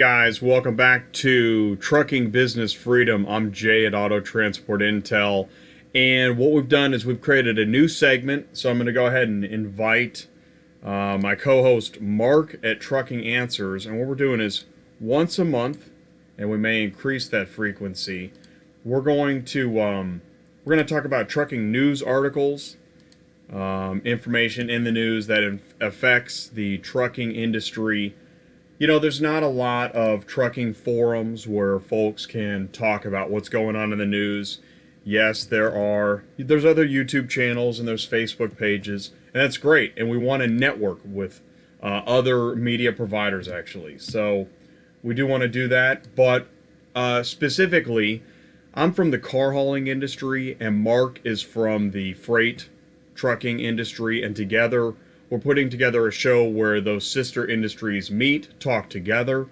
Guys, welcome back to Trucking Business Freedom. I'm Jay at Auto Transport Intel, and what we've done is we've created a new segment. So I'm going to go ahead and invite my co-host Mark at Trucking Answers, and what we're doing is once a month, and we may increase that frequency. We're going to talk about trucking news articles, information in the news that affects the trucking industry. You know, there's not a lot of trucking forums where folks can talk about what's going on in the news. Yes, there's other YouTube channels and there's Facebook pages, and that's great. And we want to network with other media providers, actually. So we do want to do that. But specifically, I'm from the car hauling industry, and Mark is from the freight trucking industry, and together we're putting together a show where those sister industries meet, talk together.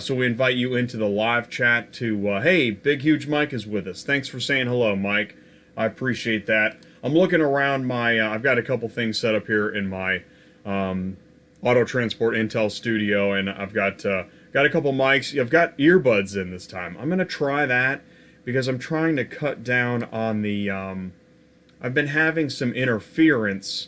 So we invite you into the live chat to, hey, Big Huge Mike is with us. Thanks for saying hello, Mike. I appreciate that. I'm looking around my, I've got a couple things set up here in my Auto Transport Intel studio, and I've got a couple mics. I've got earbuds in this time. I'm going to try that because I'm trying to cut down on the, I've been having some interference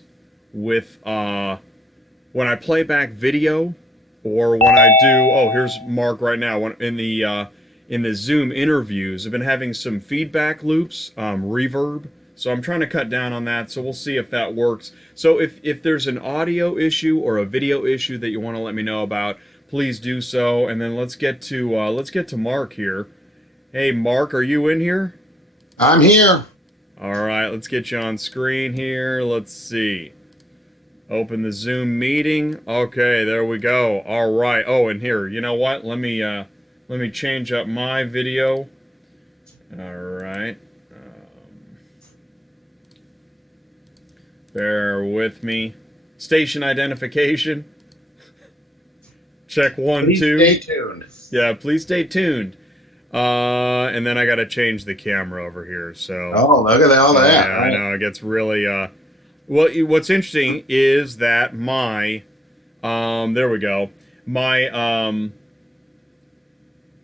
with when I play back video, or when I do, oh, here's Mark right now, in the Zoom interviews, I've been having some feedback loops, reverb, so I'm trying to cut down on that, so we'll see if that works. So if there's an audio issue or a video issue that you want to let me know about, please do so, and then let's get to Mark here. Hey, Mark, are you in here? I'm here. All right, let's get you on screen here. Let's see. Open the Zoom meeting. Okay, there we go. All right. Oh, and here, you know what? Let me change up my video. All right. Bear with me. Station identification. Check 1, Please 2. stay tuned. Yeah, please stay tuned. And then I got to change the camera over here. So. Oh, look at all that. Yeah, I know. It gets really. Well, what's interesting is that my, there we go. My,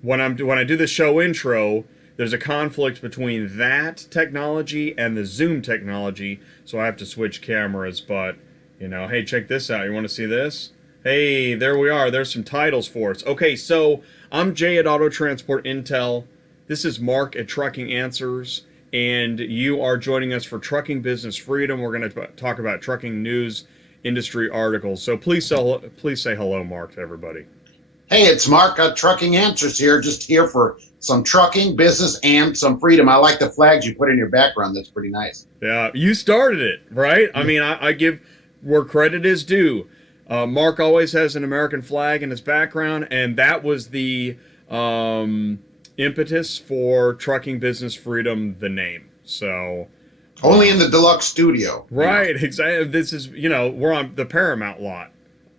when I do the show intro, there's a conflict between that technology and the Zoom technology, so I have to switch cameras. But you know, hey, check this out. You want to see this? Hey, there we are. There's some titles for us. Okay, so I'm Jay at Auto Transport Intel. This is Mark at Trucking Answers. And you are joining us for Trucking Business Freedom. We're going to talk about trucking news industry articles. So please say hello, Mark, to everybody. Hey, it's Mark at Trucking Answers here, just here for some trucking, business, and some freedom. I like the flags you put in your background. That's pretty nice. Yeah, you started it, right? I mean, I give where credit is due. Mark always has an American flag in his background, and that was the impetus for Trucking Business Freedom, the name. So only in the deluxe studio, right? Exactly. This is, we're on the Paramount lot.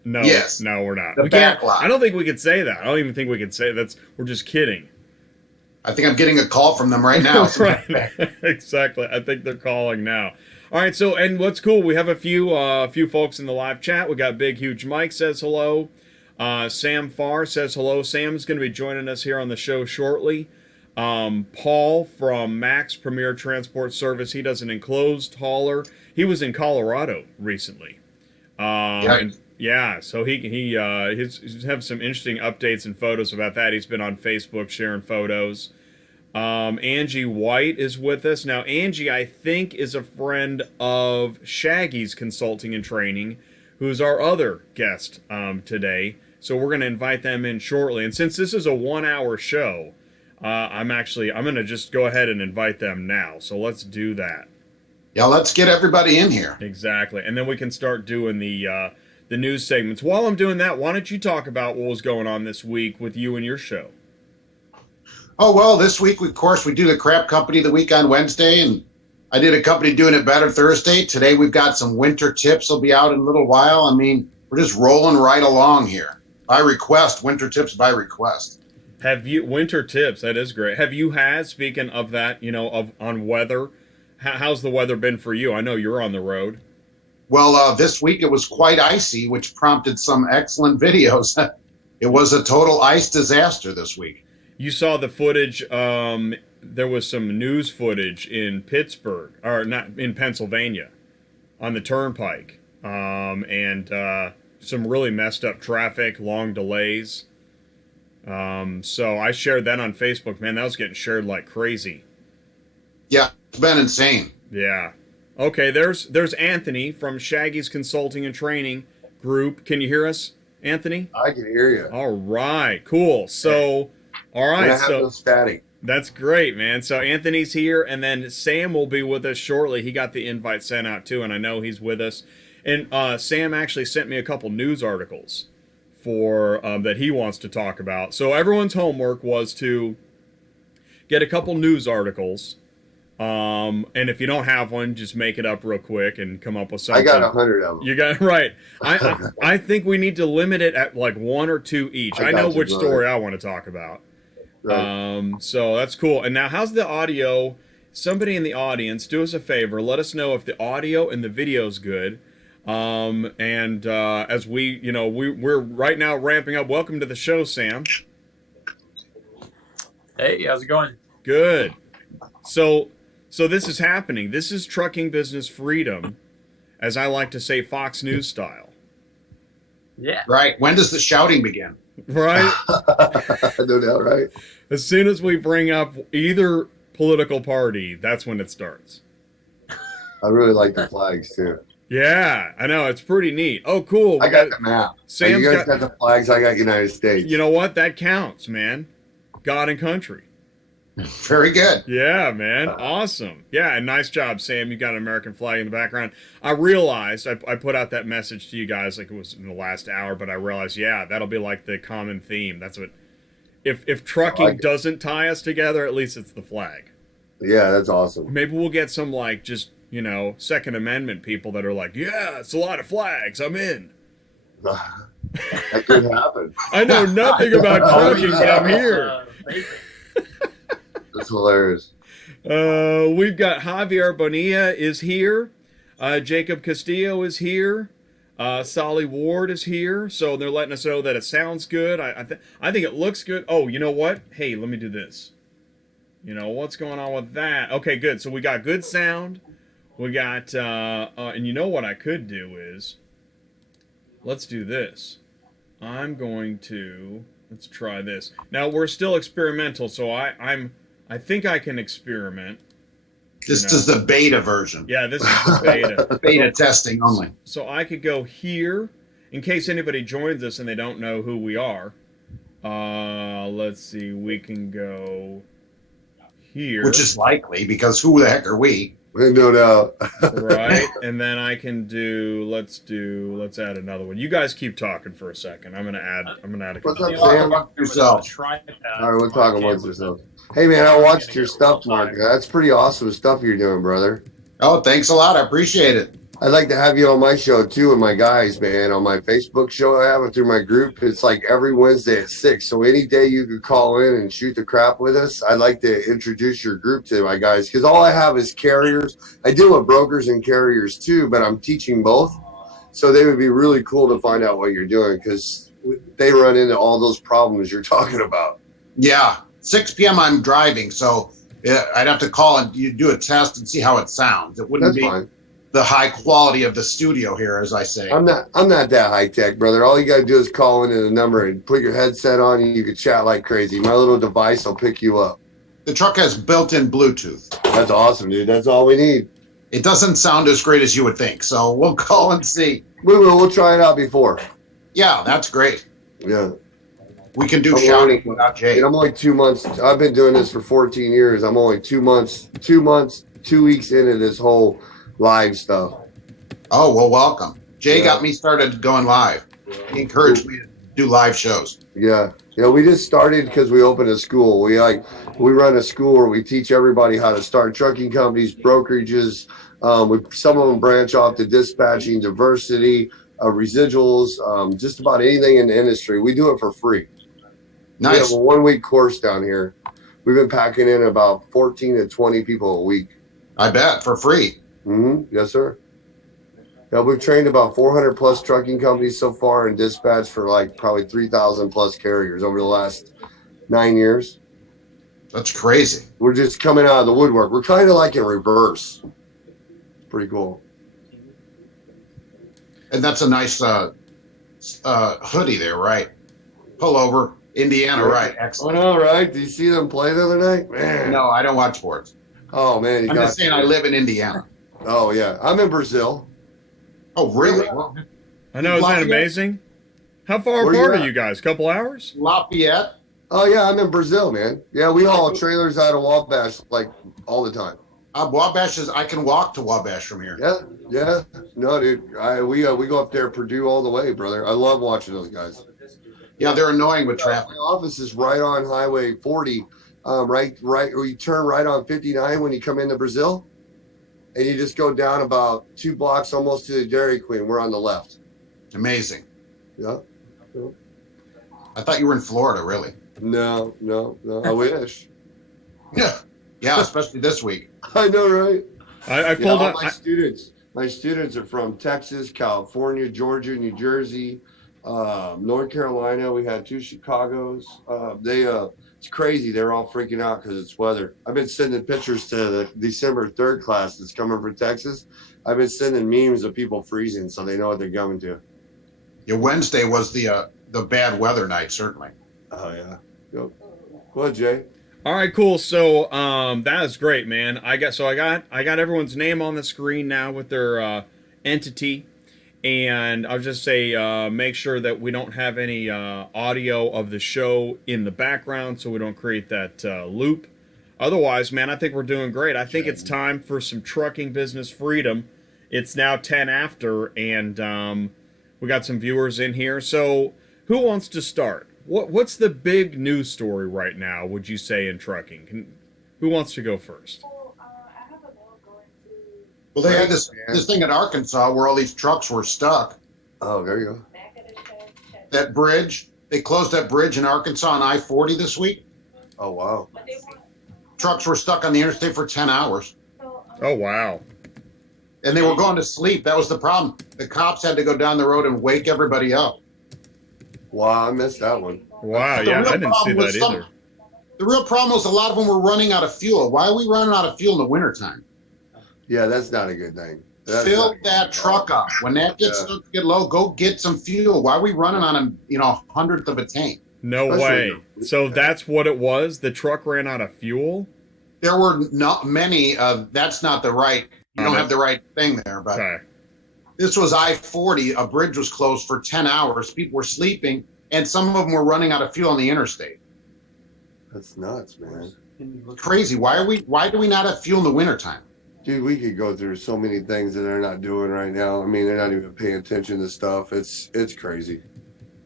No, yes, no, we're not. The back lot. I don't think we could say that. I don't even think we could say that's. We're just kidding. I think I'm getting a call from them right now. Right. Exactly. I think they're calling now. All right. So, and what's cool? We have a few folks in the live chat. We got Big Huge Mike says hello. Sam Farr says hello. Sam's going to be joining us here on the show shortly. Paul from Max Premier Transport Service. He does an enclosed hauler. He was in Colorado recently. And yeah, so he have some interesting updates and photos about that. He's been on Facebook sharing photos. Angie White is with us. Now, Angie, I think, is a friend of Shaggy's Consulting and Training, who's our other guest today. So we're going to invite them in shortly. And since this is a 1-hour show, I'm going to just go ahead and invite them now. So let's do that. Yeah, let's get everybody in here. Exactly. And then we can start doing the news segments. While I'm doing that, why don't you talk about what was going on this week with you and your show? Oh, well, this week, of course, we do the Crap Company of the Week on Wednesday, and I did a Company Doing It Better Thursday. Today, we've got some winter tips. They'll be out in a little while. I mean, we're just rolling right along here. By request, winter tips by request. Have you, winter tips, that is great. Have you had, speaking of that, on weather, how's the weather been for you? I know you're on the road. Well, this week it was quite icy, which prompted some excellent videos. It was a total ice disaster this week. You saw the footage. There was some news footage in Pittsburgh, or not in Pennsylvania, on the turnpike, and some really messed up traffic, long delays. So I shared that on Facebook. Man, that was getting shared like crazy. Yeah, it's been insane. Yeah. Okay, there's Anthony from Shaggy's Consulting and Training Group. Can you hear us, Anthony? I can hear you. All right, cool. So, all right, so no static. That's great, man. So Anthony's here, and then Sam will be with us shortly. He got the invite sent out too, and I know he's with us. And Sam actually sent me a couple news articles for that he wants to talk about. So everyone's homework was to get a couple news articles. And if you don't have one, just make it up real quick and come up with something. I got 100 of them. You got it right. I think we need to limit it at like 1 or 2 each. I know which story I want to talk about. Right. So that's cool. And now, how's the audio? Somebody in the audience, do us a favor. Let us know if the audio and the video is good. As we, we're right now ramping up. Welcome to the show, Sam. Hey, how's it going? Good. So this is happening. This is trucking business freedom, as I like to say, Fox News style. Yeah. Right. When does the shouting begin? Right? No doubt, right? As soon as we bring up either political party, that's when it starts. I really like the flags, too. Yeah, I know. It's pretty neat. Oh, cool. I got the map. Sam's you guys got the flags. I got United States. You know what? That counts, man. God and country. Very good. Yeah, man. Awesome. Yeah, and nice job, Sam. You got an American flag in the background. I realized, I put out that message to you guys like it was in the last hour, but I realized, yeah, that'll be like the common theme. That's what, if trucking doesn't tie us together, at least it's the flag. Yeah, that's awesome. Maybe we'll get some like just, Second Amendment people that are like, yeah, it's a lot of flags. I'm in. That could happen. I know nothing about trucking, but I'm here. That's hilarious. We've got Javier Bonilla is here. Jacob Castillo is here. Solly Ward is here. So they're letting us know that it sounds good. I think it looks good. Oh, you know what? Hey, let me do this. What's going on with that? Okay, good. So we got good sound. We got, and you know what I could do is, let's do this. Let's try this. Now, we're still experimental, so I think I can experiment. This is the beta version. Yeah, this is the beta. Beta testing only. So I could go here, in case anybody joins us and they don't know who we are. Let's see, we can go here. Which is likely, because who the heck are we? No doubt. Right, and then I can let's add another one. You guys keep talking for a second. I'm gonna add a What's up, Sam? Yourself. All right, we'll talk amongst ourselves. Hey, man, I watched your stuff, Mark. That's pretty awesome stuff you're doing, brother. Oh, thanks a lot. I appreciate it. I'd like to have you on my show, too, with my guys, man. On my Facebook show I have it through my group. It's like every Wednesday at 6. So any day you could call in and shoot the crap with us. I'd like to introduce your group to my guys, because all I have is carriers. I deal with brokers and carriers, too, but I'm teaching both. So they would be really cool to find out what you're doing, because they run into all those problems you're talking about. Yeah. 6 p.m. I'm driving, so I'd have to call and you do a test and see how it sounds. It wouldn't be fine. The high quality of the studio here, as I say. I'm not that high tech, brother. All you gotta do is call in the number and put your headset on, and you can chat like crazy. My little device will pick you up. The truck has built-in Bluetooth. That's awesome, dude. That's all we need. It doesn't sound as great as you would think, so we'll call and see. We'll try it out before. Yeah, that's great. Yeah. We can do shouting without Jay. And I'm only 2 months. I've been doing this for 14 years. I'm only 2 months, 2 weeks into this whole live stuff. Oh, well, welcome. Jay got me started going live. He encouraged me to do live shows. Yeah. We just started because we opened a school. We run a school where we teach everybody how to start trucking companies, brokerages. Some of them branch off to dispatching, diversity, residuals, just about anything in the industry. We do it for free. Nice. We have a 1 week course down here. We've been packing in about 14 to 20 people a week. I bet, for free. Mm-hmm. Yes, sir. Yeah, we've trained about 400 plus trucking companies so far and dispatched for like probably 3,000 plus carriers over the last 9 years. That's crazy. We're just coming out of the woodwork. We're kind of like in reverse. Pretty cool. And that's a nice hoodie there, right? Pullover, Indiana, right? Excellent. I know, right? Did you see them play the other night? Man. No, I don't watch sports. Oh, man. I'm just saying I live in Indiana. Oh, yeah. I'm in Brazil. Oh, really? Well, I know, isn't that amazing? How far Where you apart at? are you guys? Couple hours? Lafayette? Oh, yeah. I'm in Brazil, man. Yeah, we haul trailers out of Wabash like all the time. Wabash is, I can walk to Wabash from here. Yeah, yeah. No, dude. We go up there Purdue all the way, brother. I love watching those guys. Yeah, they're annoying with traffic. My office is right on Highway 40, right, or you turn right on 59 when you come into Brazil, and you just go down about 2 blocks almost to the Dairy Queen. We're on the left. Amazing. Yeah. I thought you were in Florida, really. No. I wish. Yeah, especially this week. I know, right? I pulled up. My students are from Texas, California, Georgia, New Jersey, North Carolina. We had 2 Chicagos. It's crazy. They're all freaking out because it's weather. I've been sending pictures to the December 3rd class that's coming from Texas. I've been sending memes of people freezing so they know what they're coming to. Yeah, Wednesday was the bad weather night, certainly. Oh, yeah. Yep. Go ahead, Jay. All right, cool. So that is great, man. I got everyone's name on the screen now with their entity, and I'll just say make sure that we don't have any audio of the show in the background, so we don't create that loop. Otherwise, man, I think we're doing great. I think it's time for some trucking business freedom. It's now 10 after, and we got some viewers in here. So who wants to start? What's the big news story right now, would you say, in trucking? Who wants to go first? Well, they had this thing in Arkansas where all these trucks were stuck. Oh, there you go. That bridge, they closed that bridge in Arkansas on I-40 this week. Oh, wow. Trucks were stuck on the interstate for 10 hours. Oh, wow. And they were going to sleep. That was the problem. The cops had to go down the road and wake everybody up. Wow, I missed that one. Wow, yeah, I didn't see that either. The real problem was a lot of them were running out of fuel. Why are we running out of fuel in the wintertime? Yeah, that's not a good thing. Fill that truck up. When that gets to get low, go get some fuel. Why are we running on a hundredth of a tank? No way. So that's what it was? The truck ran out of fuel? There were not many. That's not the right. You don't have the right thing there. But Okay. this was I-40. A bridge was closed for 10 hours. People were sleeping, and some of them were running out of fuel on the interstate. That's nuts, man. Crazy. Why do we not have fuel in the wintertime? Dude, we could go through so many things that they're not doing right now. I mean, they're not even paying attention to stuff. It's crazy.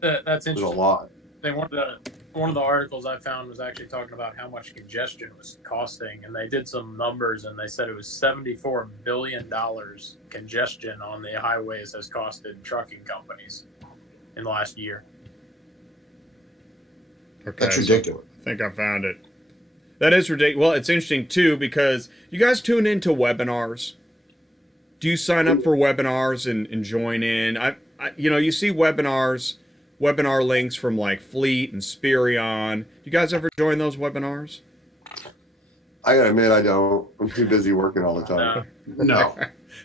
That's There's a interesting. lot. One of the articles I found was actually talking about how much congestion was costing, and they did some numbers, and they said it was $74 billion congestion on the highways has costed trucking companies in the last year. Okay, That's ridiculous. I think I found it. That is ridiculous. Well, it's interesting, too, because you guys tune into webinars. Do you sign up for webinars and join in? You see webinar links from like Fleet and Spirion. Do you guys ever join those webinars? I gotta admit, I don't. I'm too busy working all the time. No.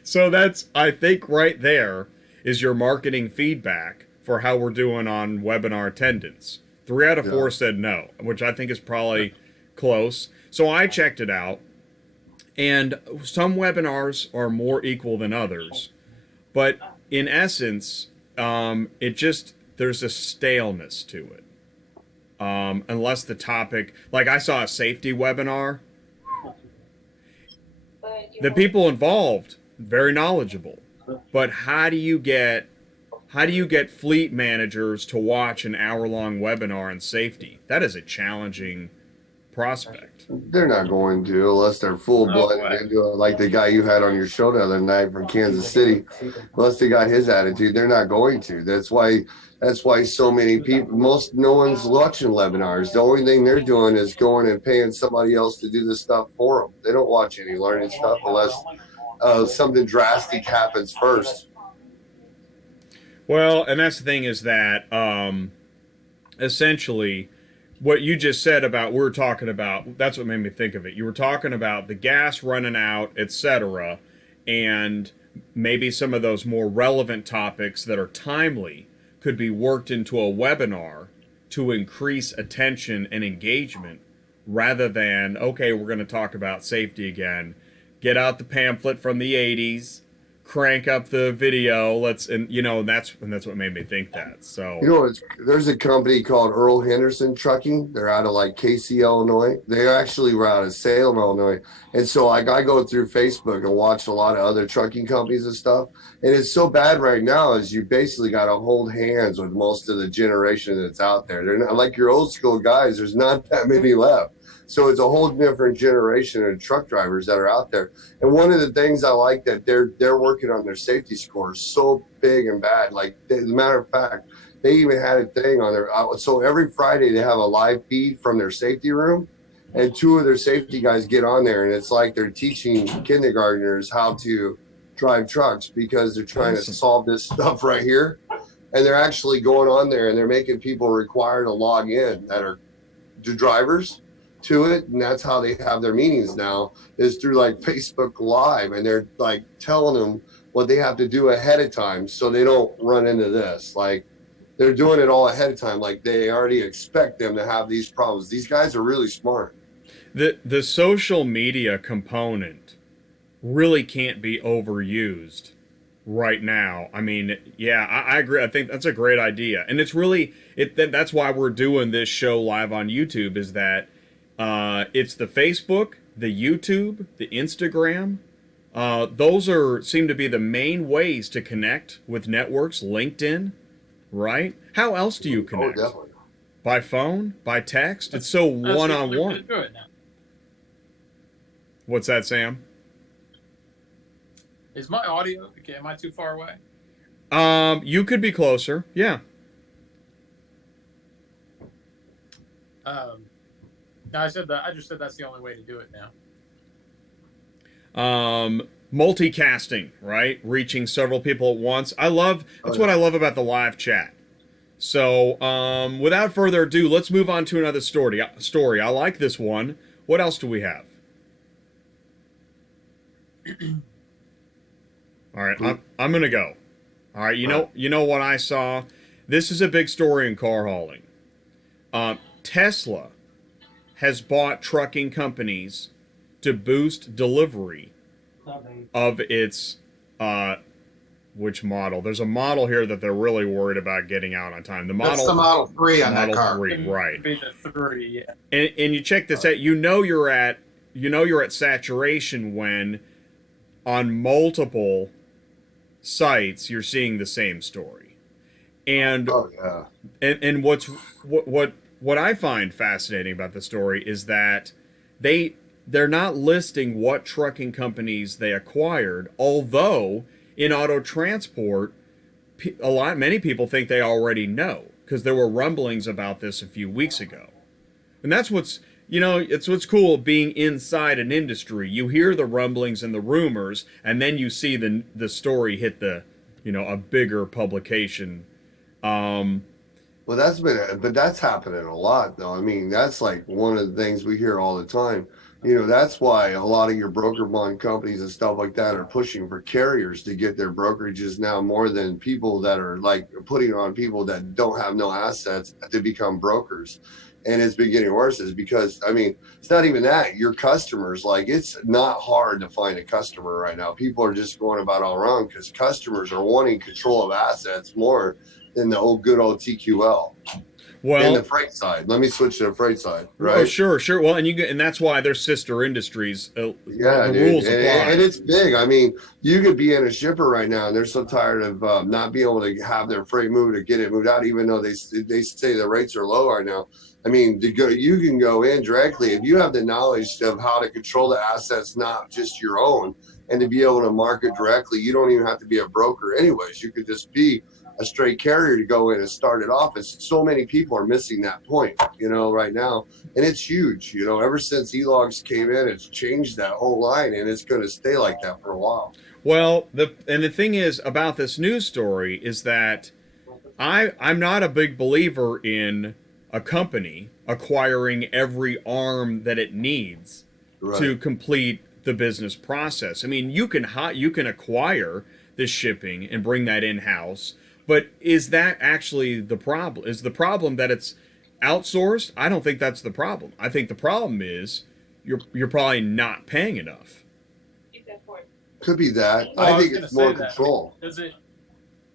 So that's, I think right there is your marketing feedback for how we're doing on webinar attendance. 3 out of 4 said no, which I think is probably close. So I checked it out, and some webinars are more equal than others. But in essence, there's a staleness to it. Unless the topic, like I saw a safety webinar, the people involved, very knowledgeable. But how do you get fleet managers to watch an hour-long webinar on safety? That is a challenging prospect. They're not going to unless they're full-blooded into it, like the guy you had on your show the other night from Kansas City. Unless they got his attitude, they're not going to. That's why so many people, no one's watching webinars. The only thing they're doing is going and paying somebody else to do the stuff for them. They don't watch any learning stuff unless something drastic happens first. Well, and that's the thing is that essentially what you just said about we're talking about, that's what made me think of it. You were talking about the gas running out, etc., and maybe some of those more relevant topics that are timely could be worked into a webinar to increase attention and engagement rather than, okay, we're going to talk about safety again. Get out the pamphlet from the 80s, crank up the video, and that's what made me think that. So, There's a company called Earl Henderson Trucking. They're out of like Casey, Illinois. They actually were out of Salem, Illinois. And so like I go through Facebook and watch a lot of other trucking companies and stuff. And it's so bad right now is you basically got to hold hands with most of the generation that's out there. They're not like your old school guys. There's not that many left. So it's a whole different generation of truck drivers that are out there. And one of the things I like that they're working on their safety scores so big and bad. Like, as a matter of fact, they even had a thing on their. So every Friday they have a live feed from their safety room, and two of their safety guys get on there, and it's like they're teaching kindergartners how to drive trucks because they're trying to solve this stuff right here. And they're actually going on there and they're making people required to log in that are the drivers to it, and that's how they have their meetings now is through like Facebook Live, and they're like telling them what they have to do ahead of time so they don't run into this. Like they're doing it all ahead of time, like they already expect them to have these problems. These guys are really smart. The social media component really can't be overused right now. I mean, yeah, I agree. I think that's a great idea, and it's really that's why we're doing this show live on YouTube. Is that it's the Facebook, the YouTube, the Instagram. Those seem to be the main ways to connect with networks. LinkedIn, right? How else do you connect? Oh, definitely. By phone? By text? It's so one-on-one. What's that, Sam? Is my audio? Okay, am I too far away? You could be closer. Yeah. No, I said that. I just said that's the only way to do it now. Multicasting, right? Reaching several people at once. That's what I love about the live chat. So, without further ado, let's move on to another story. I like this one. What else do we have? All right, I'm gonna go. All right, you know what I saw? This is a big story in car hauling. Tesla has bought trucking companies to boost delivery of its which model? There's a model here that they're really worried about getting out on time. That's the Model 3 on that car. Model 3, right? Be the 3, yeah. And you check this out. You're at saturation when on multiple sites you're seeing the same story. And and what I find fascinating about the story is that they're not listing what trucking companies they acquired, although in auto transport many people think they already know because there were rumblings about this a few weeks ago. And that's it's what's cool being inside an industry. You hear the rumblings and the rumors, and then you see the story hit a bigger publication. Well, that's happening a lot, though. I mean, that's like one of the things we hear all the time. That's why a lot of your broker bond companies and stuff like that are pushing for carriers to get their brokerages now more than people that are like putting on people that don't have no assets to become brokers. And it's been getting worse is because, I mean, it's not even that. Your customers, like, it's not hard to find a customer right now. People are just going about all wrong because customers are wanting control of assets more than the good old TQL. Well, and the freight side. Let me switch to the freight side, right? Oh, sure. Well, and that's why they're sister industries. Yeah, the rules apply. And it's big. I mean, you could be in a shipper right now, and they're so tired of not being able to have their freight moved or get it moved out, even though they say the rates are low right now. I mean, you can go in directly if you have the knowledge of how to control the assets, not just your own, and to be able to market directly. You don't even have to be a broker, anyways. You could just be a straight carrier to go in and start it off. And so many people are missing that point, right now. And it's huge, ever since E-Logs came in, it's changed that whole line, and it's going to stay like that for a while. Well, the thing is about this news story is that I'm not a big believer in a company acquiring every arm that it needs to Right. complete the business process. I mean, you can acquire the shipping and bring that in house, but is that actually the problem? Is the problem that it's outsourced? I don't think that's the problem. I think the problem is you're probably not paying enough. Could be that. Well, I I was think going to it's more say that. control. Does it?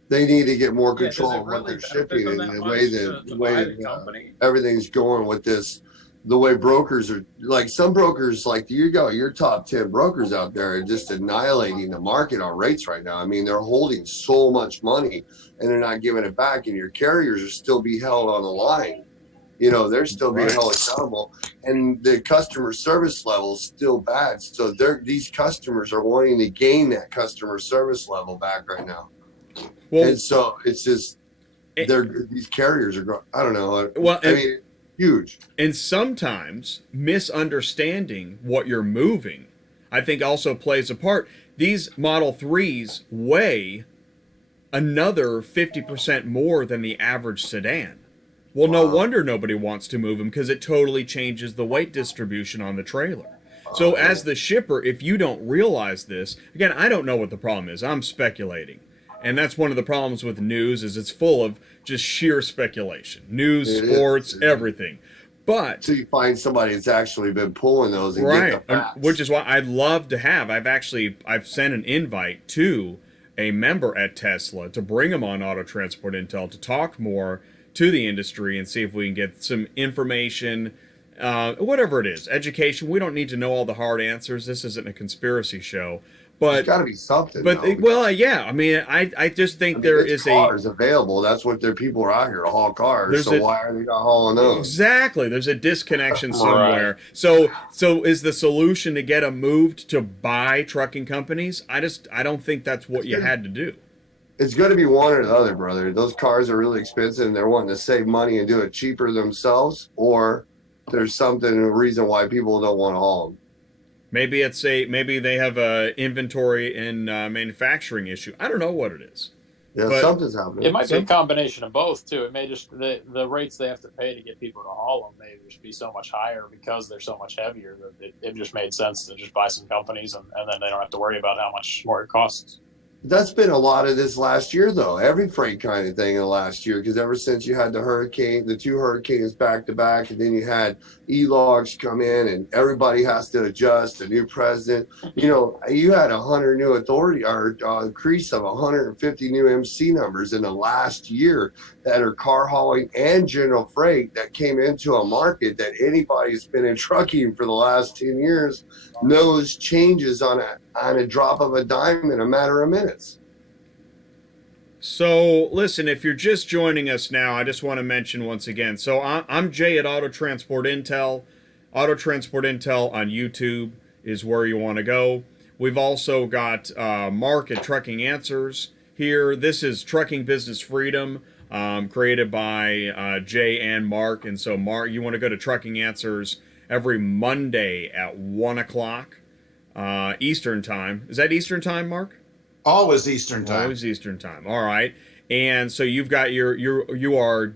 They need to get more Yeah. Does control it of what really they're benefit shipping them and that the much way to buy the company? everything's going with this. The way brokers are, like some brokers, like you got your top 10 brokers out there are just annihilating the market on rates right now. I mean, they're holding so much money and they're not giving it back, and your carriers are still be held on the line. You know, they're still being Right. held accountable, and the customer service level is still bad. So these customers are wanting to gain that customer service level back right now. Well, And so it's just it- these carriers are going. I don't know. Well, I mean, huge. and sometimes misunderstanding what you're moving, I think, also plays a part. These Model 3s weigh another 50% more than the average sedan. Well, no wonder nobody wants to move them, because it totally changes the weight distribution on the trailer. So as the shipper, if you don't realize this, again, I don't know what the problem is. I'm speculating. And that's one of the problems with news, is it's full of just sheer speculation. News, It sports, is. everything. But So you find somebody that's actually been pulling those and right, get the facts. which is why I'd love to have. I've sent an invite to a member at Tesla to bring him on Auto Transport Intel to talk more to the industry and see if we can get some information, whatever it is, education. We don't need to know all the hard answers. This isn't a conspiracy show, There's but got to be something. but though. well, yeah. I mean, I just think there it's is cars available. That's what their people are out here to haul cars. There's So a- why are they not hauling those? Exactly. There's a disconnection somewhere. So is the solution to get them moved to buy trucking companies? I don't think that's what you had to do. It's going to be one or the other, brother. Those cars are really expensive and they're wanting to save money and do it cheaper themselves, or there's a reason why people don't want to haul them. Maybe maybe they have a inventory and manufacturing issue. I don't know what it is. Yeah, But- something's happening. It might be a combination of both too. It may just the rates they have to pay to get people to haul them may just be so much higher because they're so much heavier that it just made sense to just buy some companies and then they don't have to worry about how much more it costs. That's been a lot of this last year, though. Every freight kind of thing in the last year, because ever since you had the two hurricanes back to back, and then you had e-logs come in, and everybody has to adjust. A new president, you had 100 new authority or increase of 150 new MC numbers in the last year that are car hauling and general freight that came into a market that anybody who's been in trucking for the last 10 years knows changes on a drop of a dime in a matter of minutes. So, listen, if you're just joining us now, I just want to mention once again. So, I'm Jay at Auto Transport Intel. Auto Transport Intel on YouTube is where you want to go. We've also got Mark at Trucking Answers here. This is Trucking Business Freedom, created by Jay and Mark. And so, Mark, you want to go to Trucking Answers every Monday at 1 o'clock Eastern Time. Is that Eastern Time, Mark? Always Eastern time. Always Eastern Time. All right. And so you are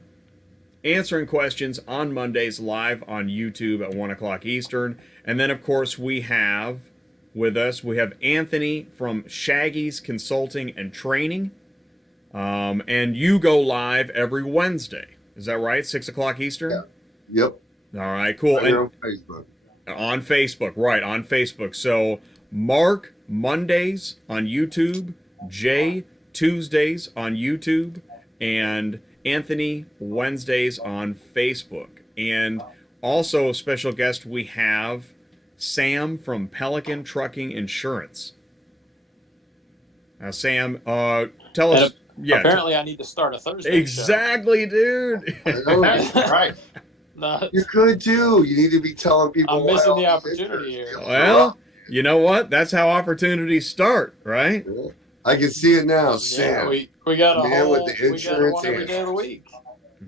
answering questions on Mondays live on YouTube at 1 o'clock Eastern. And then, of course, we have Anthony from Shaggy's Consulting and Training. And you go live every Wednesday. Is that right? 6 o'clock Eastern? Yeah. Yep. All right, cool. Right on Facebook. On Facebook, right, on Facebook. So Mark Mondays on YouTube, Jay Tuesdays on YouTube, and Anthony Wednesdays on Facebook. And also a special guest, we have Sam from Pelican Trucking Insurance. Sam, tell us. Apparently, I need to start a Thursday exactly, dude. Right. You could too. You need to be telling people. I'm missing the opportunity here. Well, you know what? That's how opportunities start, right? I can see it now, Sam. Yeah, we got a Man whole with the insurance one every day of the week.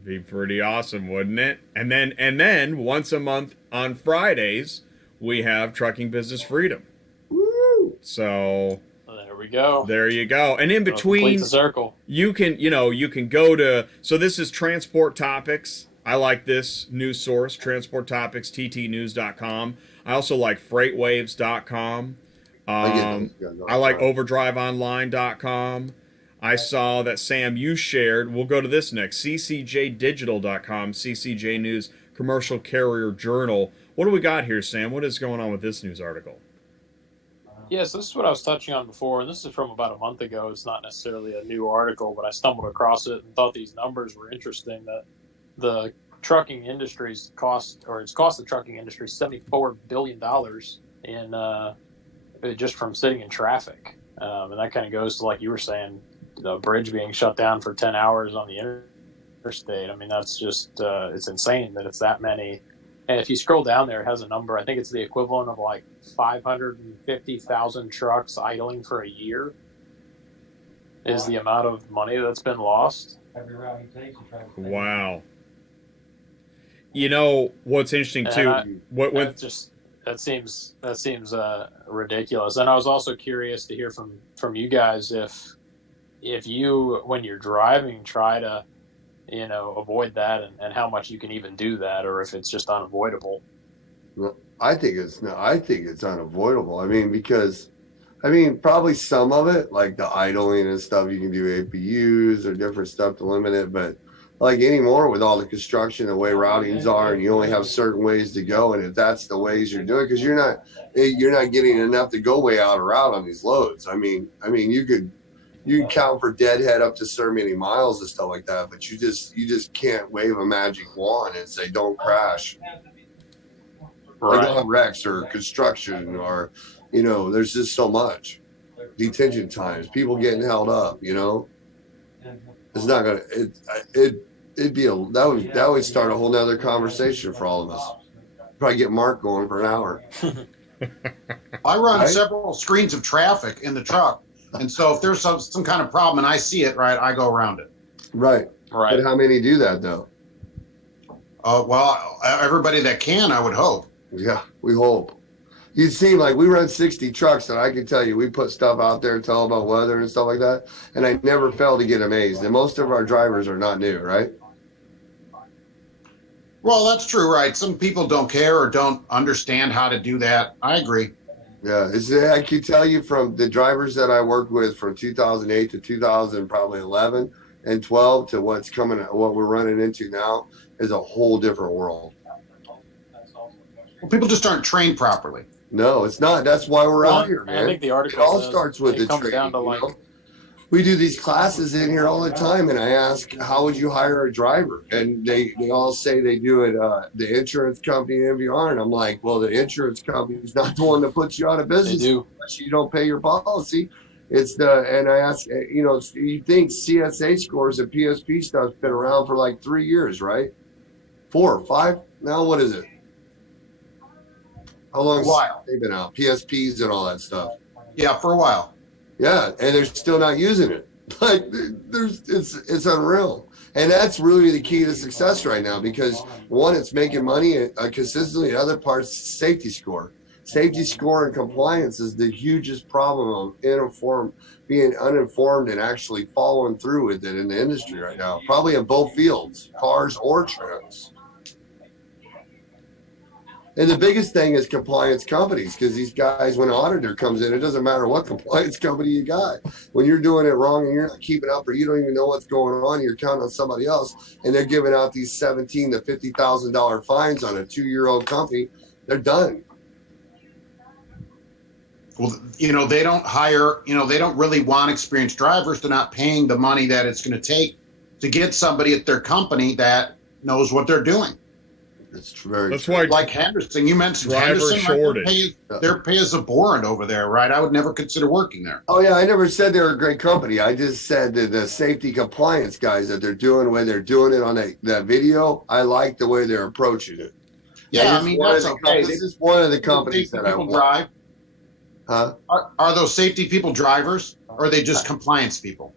Be pretty awesome, wouldn't it? And then once a month on Fridays, we have Trucking Business Freedom. Woo! So There There we go. There you go. And in Complete between, the circle. you can go to, so this is Transport Topics. I like this news source, Transport Topics, ttnews.com. I also like freightwaves.com. I like overdriveonline.com. I saw that, Sam, you shared, we'll go to this next, ccjdigital.com, CCJ News Commercial Carrier Journal. What do we got here, Sam? What is going on with this news article? Yeah, so this is what I was touching on before, and this is from about a month ago. It's not necessarily a new article, but I stumbled across it and thought these numbers were interesting, that the trucking industry's cost the trucking industry $74 billion in just from sitting in traffic. And that kind of goes to, like you were saying, the bridge being shut down for 10 hours on the interstate. I mean, that's just, it's insane that it's that many. And if you scroll down there, it has a number. I think it's the equivalent of like 550,000 trucks idling for a year is the amount of money that's been lost. Every route he takes, he tries to take. Wow. You know what's interesting too? That seems ridiculous. And I was also curious to hear from you guys if you, when you're driving, try to avoid that, and how much you can even do that, or if it's just unavoidable. Well, I think it's unavoidable. I mean, because probably some of it, like the idling and stuff, you can do APUs or different stuff to limit it, but like anymore with all the construction, the way routings are, and you only have certain ways to go, and if that's the ways you're doing, because you're not getting enough to go way out of route on these loads. I mean you can count for deadhead up to so many miles and stuff like that, but you just can't wave a magic wand and say don't crash. Right. Like on wrecks or construction, or there's just so much detention times, people getting held up. It's not gonna. That would start a whole nother conversation for all of us. Probably get Mark going for an hour. I run several screens of traffic in the truck, and so if there's some kind of problem and I see it, right, I go around it. Right. But how many do that though? Well, everybody that can, I would hope. Yeah, we hope. You seem like we run 60 trucks, and I can tell you we put stuff out there and tell about weather and stuff like that, and I never fail to get amazed. And most of our drivers are not new, right? Well, that's true, right? Some people don't care or don't understand how to do that. I agree. Yeah, I can tell you from the drivers that I worked with from 2008 to 2011 and 12 to what we're running into now is a whole different world. Well, people just aren't trained properly. No, it's not. That's why we're out here, man. I think the article it all starts with the training. Down to we do these classes in here all the time, and I ask, how would you hire a driver? And they all say they do it, the insurance company, MVR, and I'm like, well, the insurance company is not the one that puts you out of business. They do. Unless you don't pay your policy. And I ask, you think CSA scores and PSP stuff's been around for like 3 years, right? 4 or 5? Now what is it? How long have they been out? PSPs and all that stuff. Yeah, for a while. Yeah, and they're still not using it. Like it's unreal. And that's really the key to success right now, because one, it's making money consistently. The other part's safety score. Safety score and compliance is the hugest problem of being uninformed and actually following through with it in the industry right now. Probably in both fields, cars or trucks. And the biggest thing is compliance companies, because these guys, when an auditor comes in, it doesn't matter what compliance company you got. When you're doing it wrong and you're not keeping up, or you don't even know what's going on, you're counting on somebody else, and they're giving out these $17,000 to $50,000 fines on a 2-year-old company, they're done. Well, they don't hire, they don't really want experienced drivers. They're not paying the money that it's going to take to get somebody at their company that knows what they're doing. That's very That's true. why, like Henderson. You mentioned driver Henderson. shortage. Their pay is abhorrent over there, right? I would never consider working there. Oh yeah, I never said they're a great company. I just said that the safety compliance guys that they're doing, when they're doing it on that video, I like the way they're approaching it. Yeah, I mean, that's okay. This is one of the companies that I want. Drive. Huh? Are those safety people drivers, or are they just compliance people?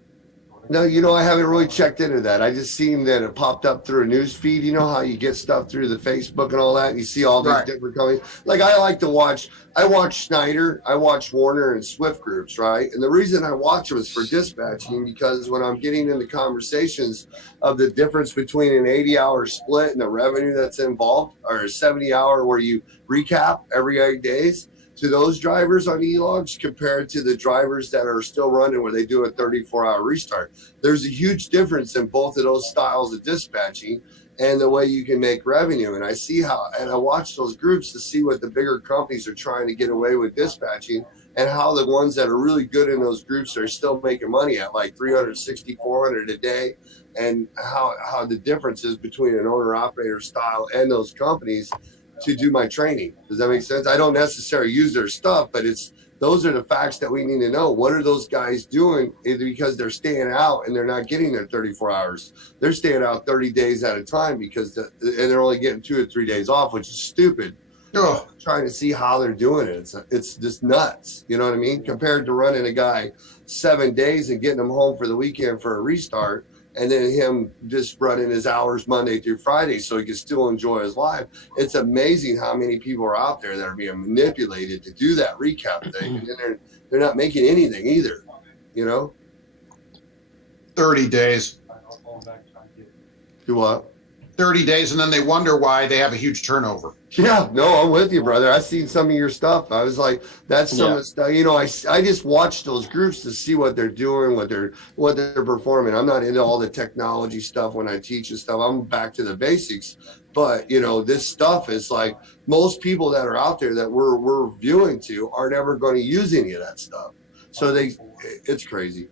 No, I haven't really checked into that. I just seen that it popped up through a news feed. You know how you get stuff through the Facebook and all that, and you see all these Right. different companies. Like I like to watch. I watch Schneider, I watch Warner and Swift groups, right? And the reason I watch them is for dispatching, because when I'm getting into conversations of the difference between an 80-hour split and the revenue that's involved, or a 70-hour where you recap every 8 days, to those drivers on e-logs compared to the drivers that are still running where they do a 34-hour restart. There's a huge difference in both of those styles of dispatching and the way you can make revenue. And I see how, and I watch those groups to see what the bigger companies are trying to get away with dispatching, and how the ones that are really good in those groups are still making money at like 360, 400 a day, and how the difference is between an owner operator style and those companies to do my training. Does that make sense? I don't necessarily use their stuff, but those are the facts that we need to know. What are those guys doing? Either because they're staying out and they're not getting their 34 hours. They're staying out 30 days at a time and they're only getting 2 or 3 days off, which is stupid. Oh, Trying to see how they're doing it. It's just nuts. You know what I mean? Compared to running a guy 7 days and getting him home for the weekend for a restart, and then him just running his hours Monday through Friday so he can still enjoy his life. It's amazing how many people are out there that are being manipulated to do that recap thing, and then they're not making anything either. 30 days. Do what? 30 days, and then they wonder why they have a huge turnover. Yeah, no, I'm with you, brother. I've seen some of your stuff. I was like, that's some of the stuff. I just watch those groups to see what they're doing, what they're performing. I'm not into all the technology stuff when I teach and stuff. I'm back to the basics. But this stuff is like, most people that are out there that we're viewing to are never going to use any of that stuff. So it's crazy.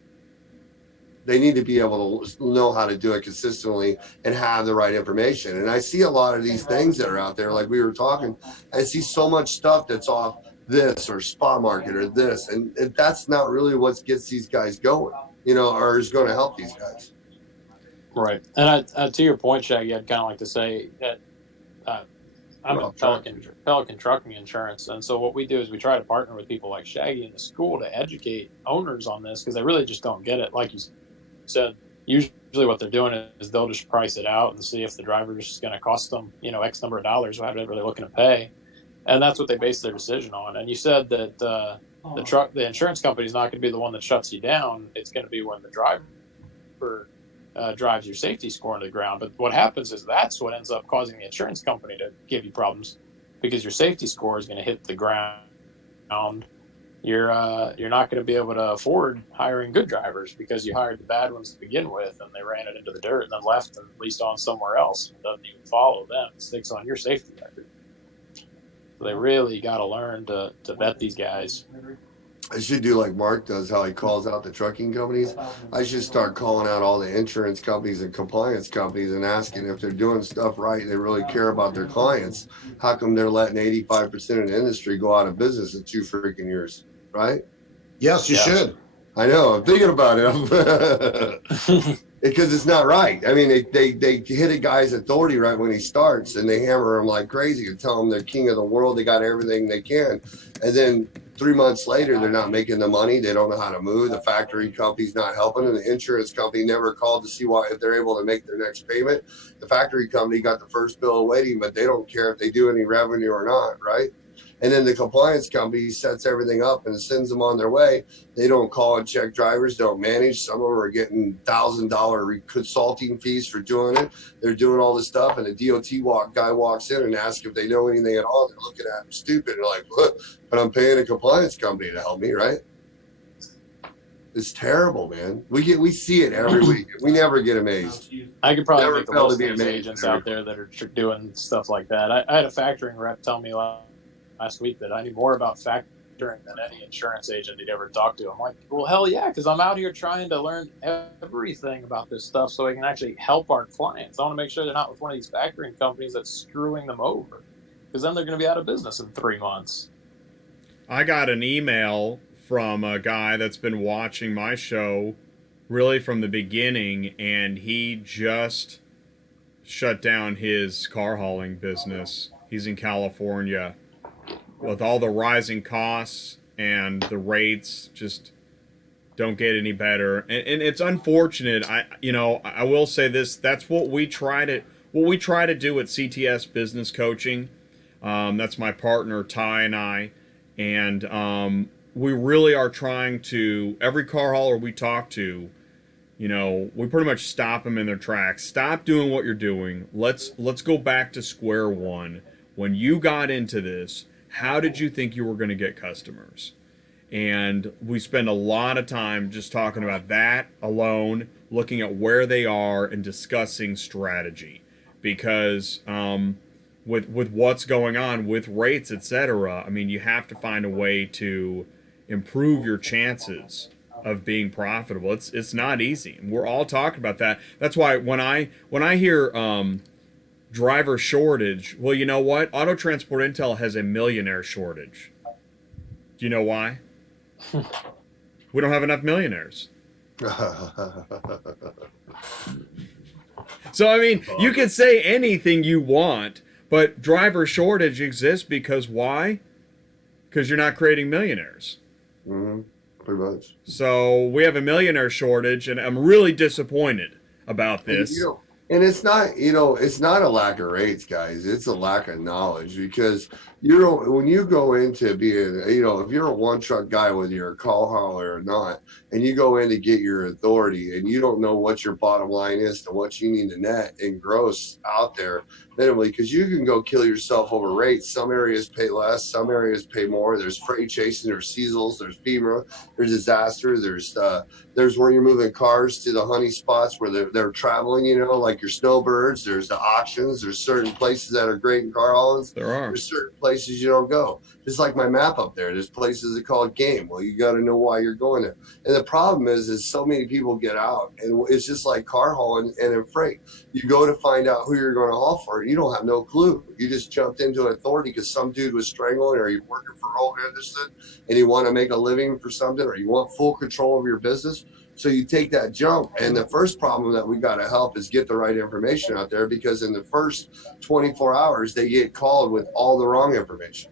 They need to be able to know how to do it consistently and have the right information. And I see a lot of these things that are out there, like we were talking. I see so much stuff that's off this or spot market or this, and that's not really what gets these guys going, or is going to help these guys. Right. And to your point, Shaggy, I'd kind of like to say that I'm at Pelican Trucking Insurance, and so what we do is we try to partner with people like Shaggy in the school to educate owners on this, because they really just don't get it. Like you said, usually what they're doing is they'll just price it out and see if the driver is going to cost them, X number of dollars, whatever they're looking to pay, and that's what they base their decision on. And you said that the insurance company is not going to be the one that shuts you down. It's going to be when the driver drives your safety score into the ground. But what happens is that's what ends up causing the insurance company to give you problems, because your safety score is going to hit the ground. You're not going to be able to afford hiring good drivers, because you hired the bad ones to begin with, and they ran it into the dirt and then left and leased on somewhere else. It doesn't even follow them. It sticks on your safety record. So they really got to learn to vet these guys. I should do like Mark does, how he calls out the trucking companies. I should start calling out all the insurance companies and compliance companies and asking if they're doing stuff right and they really care about their clients. How come they're letting 85% of the industry go out of business in 2 freaking years, right? Yes, you should. I know. I'm thinking about it. Because it's not right. I mean, they hit a guy's authority right when he starts, and they hammer him like crazy and tell him they're king of the world. They got everything they can. And then 3 months later, they're not making the money. They don't know how to move. The factory company's not helping, and the insurance company never called to see if they're able to make their next payment. The factory company got the first bill of lading, but they don't care if they do any revenue or not, right? And then the compliance company sets everything up and sends them on their way. They don't call and check drivers, don't manage. Some of them are getting $1,000 consulting fees for doing it. They're doing all this stuff, and the DOT guy walks in and asks if they know anything at all. They're looking at him stupid. They're like, look, but I'm paying a compliance company to help me, right? It's terrible, man. We see it every week. We never get amazed. I could probably make a list of these agents out there that are doing stuff like that. I had a factoring rep tell me last week that I knew more about factoring than any insurance agent he'd ever talked to. I'm like, well, hell yeah, because I'm out here trying to learn everything about this stuff so I can actually help our clients. I want to make sure they're not with one of these factoring companies that's screwing them over, because then they're going to be out of business in 3 months. I got an email from a guy that's been watching my show really from the beginning, and he just shut down his car hauling business. He's in California. With all the rising costs and the rates, just don't get any better. And it's unfortunate. I will say this. That's what we try to do at CTS Business Coaching. That's my partner Ty and I, and we really are trying to, every car hauler we talk to, we pretty much stop them in their tracks. Stop doing what you're doing. Let's go back to square one. When you got into this, how did you think you were going to get customers? And we spend a lot of time just talking about that alone, looking at where they are and discussing strategy. Because with what's going on with rates, etc., I mean, you have to find a way to improve your chances of being profitable. It's not easy. We're all talking about that. That's why when I hear driver shortage, well, you know what? Auto Transport Intel has a millionaire shortage. Do you know why? We don't have enough millionaires. So, I mean, you can say anything you want, but driver shortage exists because why? Because you're not creating millionaires. Mm-hmm. Pretty much. So we have a millionaire shortage, and I'm really disappointed about this. And it's not, it's not a lack of rates, guys. It's a lack of knowledge, because when you go into being, if you're a one truck guy, whether you're a call hauler or not, and you go in to get your authority and you don't know what your bottom line is to what you need to net and gross out there minimally, because you can go kill yourself over rates. Some areas pay less, some areas pay more. There's freight chasing, there's seasons, there's FEMA, there's disaster, there's where you're moving cars to the honey spots where they're traveling, like your snowbirds. There's the auctions. There's certain places that are great in car haulings. There's certain places you don't go. Just like my map up there. There's places that call it game. Well, you got to know why you're going there. And the problem is so many people get out, and it's just like car hauling and in freight. You go to find out who you're going to haul for. You don't have no clue. You just jumped into authority because some dude was strangling, or you're working for Old Anderson and you want to make a living for something, or you want full control of your business. So you take that jump, and the first problem that we got to help is get the right information out there, because in the first 24 hours they get called with all the wrong information.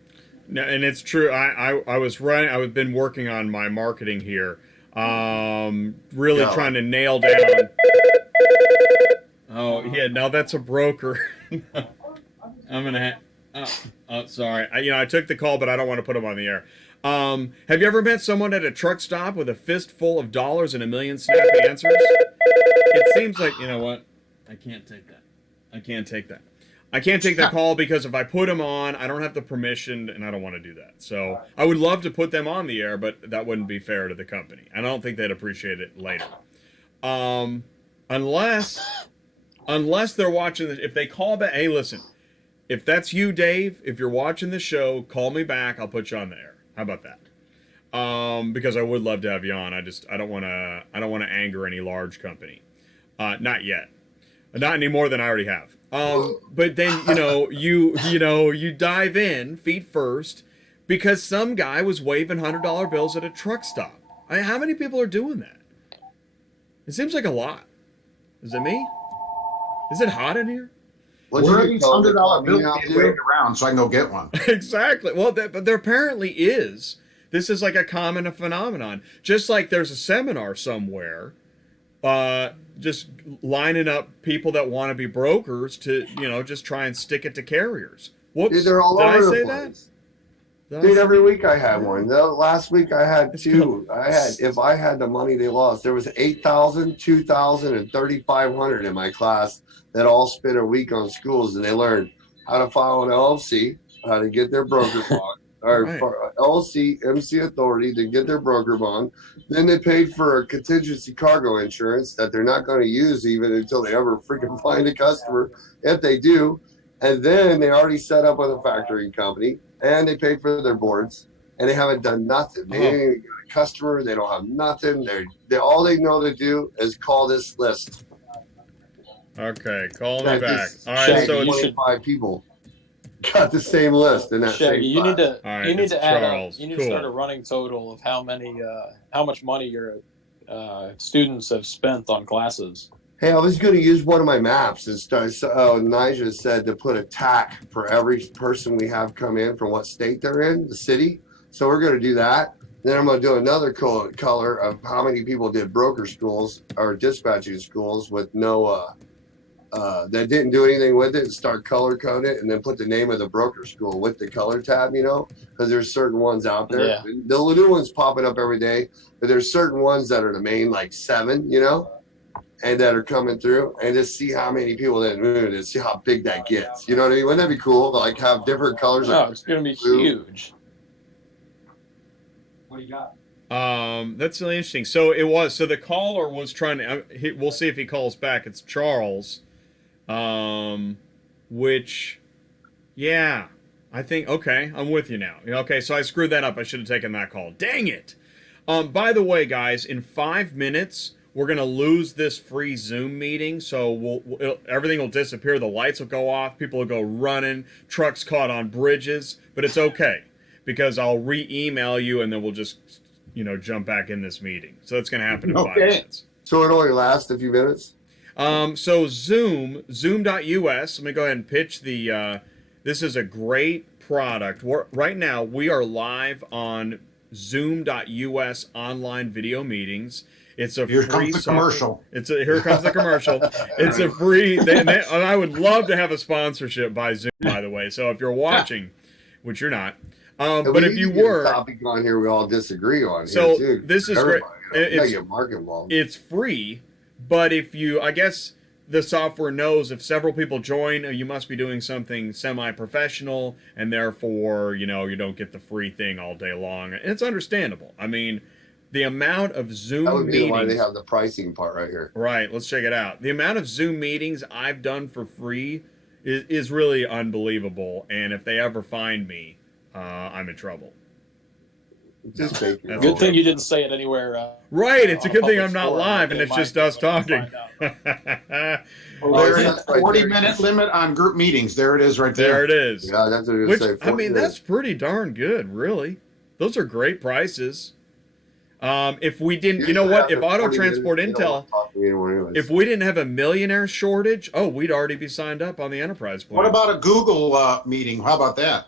No, and it's true. I've been working on my marketing here, really trying to nail down. Oh yeah, now that's a broker. I'm gonna. Sorry. I took the call, but I don't want to put him on the air. Have you ever met someone at a truck stop with a fistful of dollars and a million snappy answers? It seems like, you know what? I can't take that. I can't take that call, because if I put them on, I don't have the permission, and I don't want to do that. So I would love to put them on the air, but that wouldn't be fair to the company. I don't think they'd appreciate it later. Unless they're watching this. If they call back, hey, listen, if that's you, Dave, if you're watching the show, call me back. I'll put you on the air. How about that? Because I would love to have you on. I don't want to anger any large company. Not yet. Not any more than I already have. But then, you dive in feet first, because some guy was waving $100 bills at a truck stop. How many people are doing that? It seems like a lot. Is it me? Is it hot in here? Where are these $100 bills being waved around so I can go get one? Exactly. Well, but there apparently is. This is like a common phenomenon. Just like there's a seminar somewhere, just lining up people that want to be brokers to, just try and stick it to carriers. Whoops. Dude, they're all Did over I say the that? place. Dude, every week I had one. Last week I had two. If I had the money they lost, there was 8,000, 2,000, and 3,500 in my class that all spent a week on schools, and they learned how to file an LLC, how to get their broker bond, or Right. LLC, MC Authority to get their broker bond. Then they paid for a contingency cargo insurance that they're not going to use even until they ever freaking find a customer, if they do. And then they already set up with a factoring company, and they paid for their boards, and they haven't done nothing. They ain't even got a customer. They don't have nothing. They all they know to do is call this list. Okay, call me back. All right, Shaggy, so you it's, should- 25 people got the same list in that Shaggy, same you need class. to All right, you need it's to add Charles. up. You need Cool. to start a running total of how much money your students have spent on classes. Hey, I was going to use one of my maps and start. So, Nigel said to put a tack for every person we have come in from what state they're in, the city. So we're going to do that. Then I'm going to do another color of how many people did broker schools or dispatching schools with no, that didn't do anything with it, and start color code it and then put the name of the broker school with the color tab, you know, because there's certain ones out there. Yeah. The new ones popping up every day, but there's certain ones that are the main, like 7, you know, and that are coming through, and just see how many people that move and see how big that gets. You know what I mean? Wouldn't that be cool to like have different colors? No, Like it's going to be blue. huge. What do you got? That's really interesting. So it was. So the caller was trying to. We'll see if he calls back. It's Charles. Which, yeah, I think. Okay, I'm with you now. Okay, so I screwed that up. I should have taken that call. Dang it. By the way, guys, in 5 minutes we're gonna lose this free Zoom meeting. So everything will disappear. The lights will go off. People will go running. Trucks caught on bridges. But it's okay because I'll re-email you and then we'll just jump back in this meeting. So that's going to happen in 5 minutes. So it only lasts a few minutes? So zoom.us, let me go ahead and pitch the, this is a great product. Right now, we are live on zoom.us online video meetings. It's a Here free comes the commercial. Here comes the commercial. It's a free, and I would love to have a sponsorship by Zoom, by the way. So if you're watching, which you're not, but if you were, topic on here we all disagree on. So here too. this is everybody, great. Get Mark involved. It's free, but if you, I guess the software knows if several people join, you must be doing something semi-professional, and therefore, you don't get the free thing all day long. And it's understandable. I mean, the amount of Zoom that would be meetings. why they have the pricing part right here. Right. Let's check it out. The amount of Zoom meetings I've done for free is really unbelievable. And if they ever find me, I'm in trouble. Just fake it. Good thing you didn't say it anywhere. Right. It's a good thing public I'm not forum. live and They it's might just us talking. find out. Well, there Oh, is that's right 40-minute limit on group meetings. There it is right There there. it is. Yeah, that's what I was Which, going to say. I mean, that's pretty darn good, really. Those are great prices. If we didn't, you know what? If Auto Transport Intel, if we didn't have a millionaire shortage, we'd already be signed up on the enterprise plan. What about a Google meeting? How about that?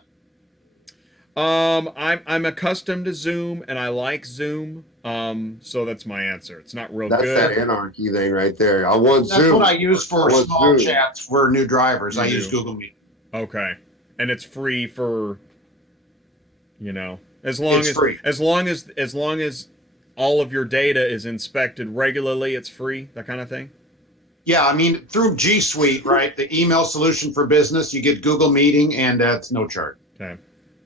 I'm accustomed to Zoom and I like Zoom. So that's my answer. It's not real That's good. that anarchy thing right there. I want That's Zoom. what I use for small chats for new drivers. I You use do. Google Meet. Okay, and it's free for, as long It's as free. as long as all of your data is inspected regularly, it's free. That kind of thing. Yeah, I mean, through G Suite, right? The email solution for business, you get Google Meeting, and it's no charge. Okay.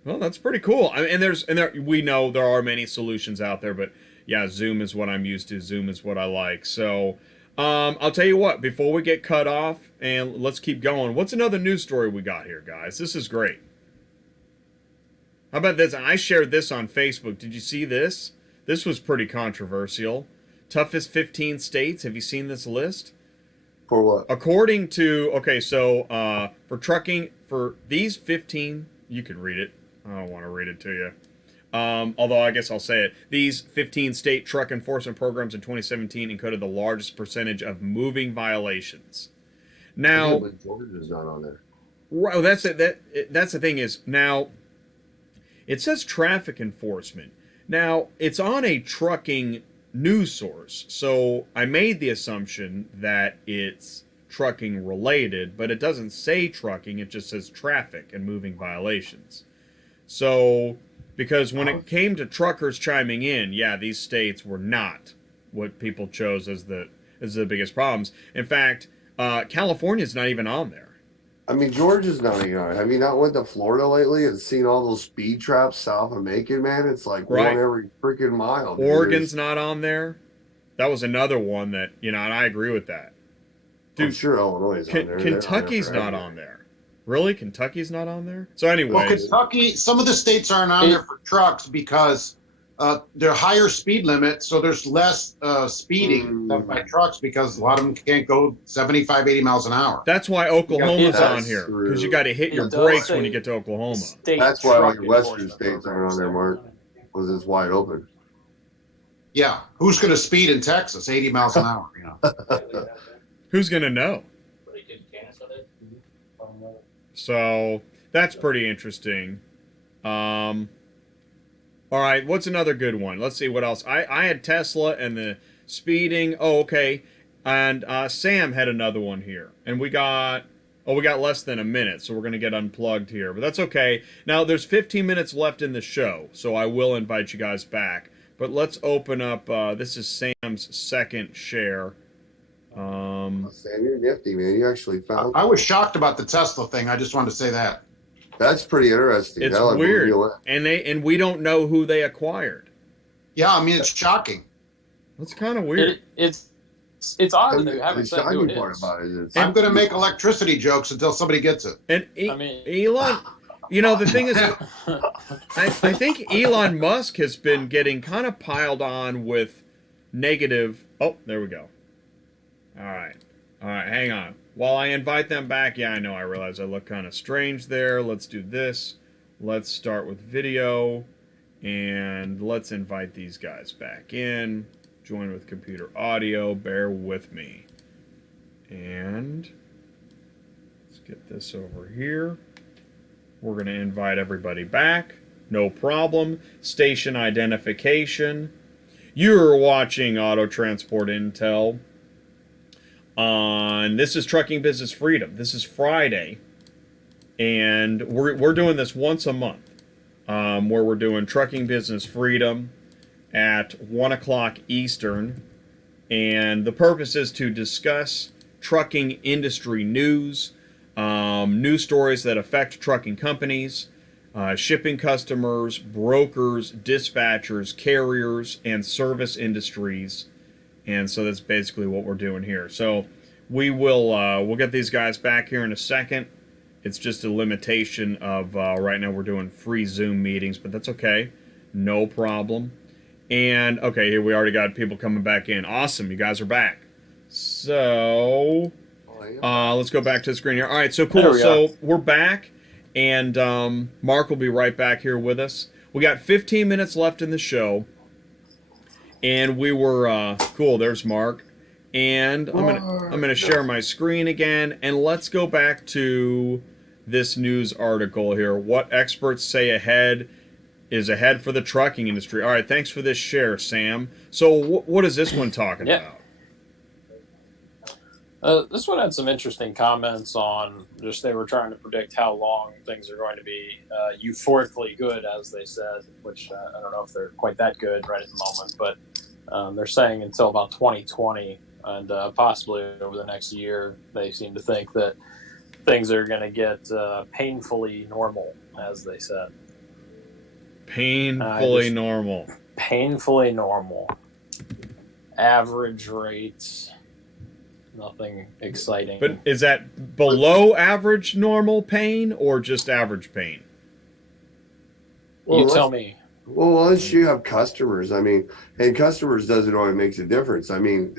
Well, that's pretty cool. I mean, we know there are many solutions out there, but yeah, Zoom is what I'm used to. Zoom is what I like. So, I'll tell you what. Before we get cut off, and let's keep going. What's another news story we got here, guys? This is great. How about this? I shared this on Facebook. Did you see this? This was pretty controversial. Toughest 15 states. Have you seen this list? For what? According to, for trucking, for these 15, you can read it. I don't want to read it to you. Although I guess I'll say it. These 15 state truck enforcement programs in 2017 encoded the largest percentage of moving violations. Now, Yeah, but Georgia's not on there. well, that's it. That's the thing is, now, it says traffic enforcement. Now, it's on a trucking news source, so I made the assumption that it's trucking related, but it doesn't say trucking, it just says traffic and moving violations. So, because when it came to truckers chiming in, yeah, these states were not what people chose as the biggest problems. In fact, California's not even on there. I mean, Georgia's not even on it. Have you not went to Florida lately and seen all those speed traps south of Macon, man? It's like Right. one every freaking mile. Dude. Oregon's not on there. That was another one that, and I agree with that. I'm sure Illinois is on there. Kentucky's not on there. Really? Kentucky's not on there? So Well, anyways, Kentucky, some of the states aren't on there for trucks because they're higher speed limit, so there's less speeding done by trucks because a lot of them can't go 75, 80 miles an hour. that's why Oklahoma's Yeah, on that's here. true. Because you got to hit your It does brakes say when you get to Oklahoma. State That's why all truck your western enforcement states are on there, programs. Mark. Because it's wide open. Yeah, who's going to speed in Texas 80 miles an hour? Who's going to know? So that's pretty interesting. All right, what's another good one? Let's see what else. I had Tesla and the speeding. Oh, okay. And Sam had another one here. And we got less than a minute, so we're going to get unplugged here. But that's okay. Now, there's 15 minutes left in the show, so I will invite you guys back. But let's open up. This is Sam's second share. Sam, you're nifty, man. You actually found. I was shocked about the Tesla thing. I just wanted to say that. That's pretty interesting. It's weird, and we don't know who they acquired. Yeah, I mean, it's shocking. That's kind of weird. It's odd that they haven't said who it part is. about it is I'm going to make electricity jokes until somebody gets it. And I mean, Elon, you know, the thing is, I think Elon Musk has been getting kind of piled on with negative. Oh, there we go. All right, hang on. While I invite them back, yeah, I know, I realize I look kind of strange there. Let's do this. Let's start with video, and let's invite these guys back in. Join with computer audio. Bear with me. And let's get this over here. We're going to invite everybody back. No problem. Station identification. You're watching Auto Transport Intel. This is Trucking Business Freedom. This is Friday, and we're doing this once a month, where we're doing Trucking Business Freedom at 1 o'clock Eastern, and the purpose is to discuss trucking industry news, news stories that affect trucking companies, shipping customers, brokers, dispatchers, carriers, and service industries. And so that's basically what we're doing here. So we'll get these guys back here in a second. It's just a limitation of right now we're doing free Zoom meetings, but that's okay. No problem. And okay, here we already got people coming back in. Awesome, you guys are back. So let's go back to the screen here. All right, so cool. So we're back, and Mark will be right back here with us. We got 15 minutes left in the show. And we were cool. There's Mark, and I'm gonna share my screen again, and let's go back to this news article here. What experts say ahead for the trucking industry. All right, thanks for this share, Sam. So what is this one talking about? This one had some interesting comments on just they were trying to predict how long things are going to be euphorically good, as they said, which I don't know if they're quite that good right at the moment, but they're saying until about 2020 and possibly over the next year, they seem to think that things are going to get painfully normal, as they said. Painfully normal. Painfully normal. Average rates. Nothing exciting. But is that below average normal pain or just average pain? Well, you tell me. Well, unless you have customers, I mean, and customers doesn't always makes a difference. I mean,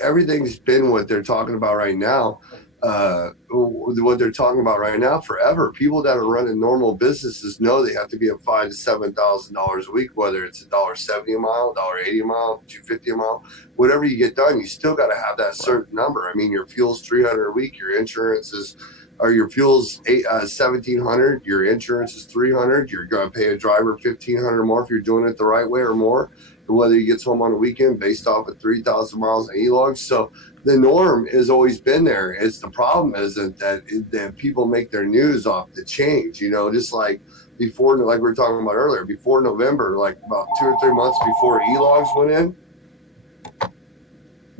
everything's been what they're talking about right now. What they're talking about right now forever. People that are running normal businesses know they have to be at $5,000 to $7,000 a week, whether it's $1.70 a mile, $1.80 a mile, $2.50 a mile, whatever you get done, you still got to have that certain number. I mean, your fuel's $300 a week, your insurance is, or your fuel's $1,700, your insurance is $300. You're going to pay a driver $1,500 more if you're doing it the right way or more. Whether he gets home on a weekend based off of 3,000 miles in e-logs. So the norm has always been there. It's the problem isn't that people make their news off the change, you know, just like before, like we were talking about earlier, before November, like about 2 or 3 months before e-logs went in.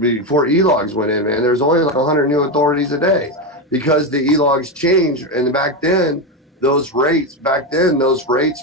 Before e-logs went in, man, there's only like 100 new authorities a day because the e-logs changed. And back then, those rates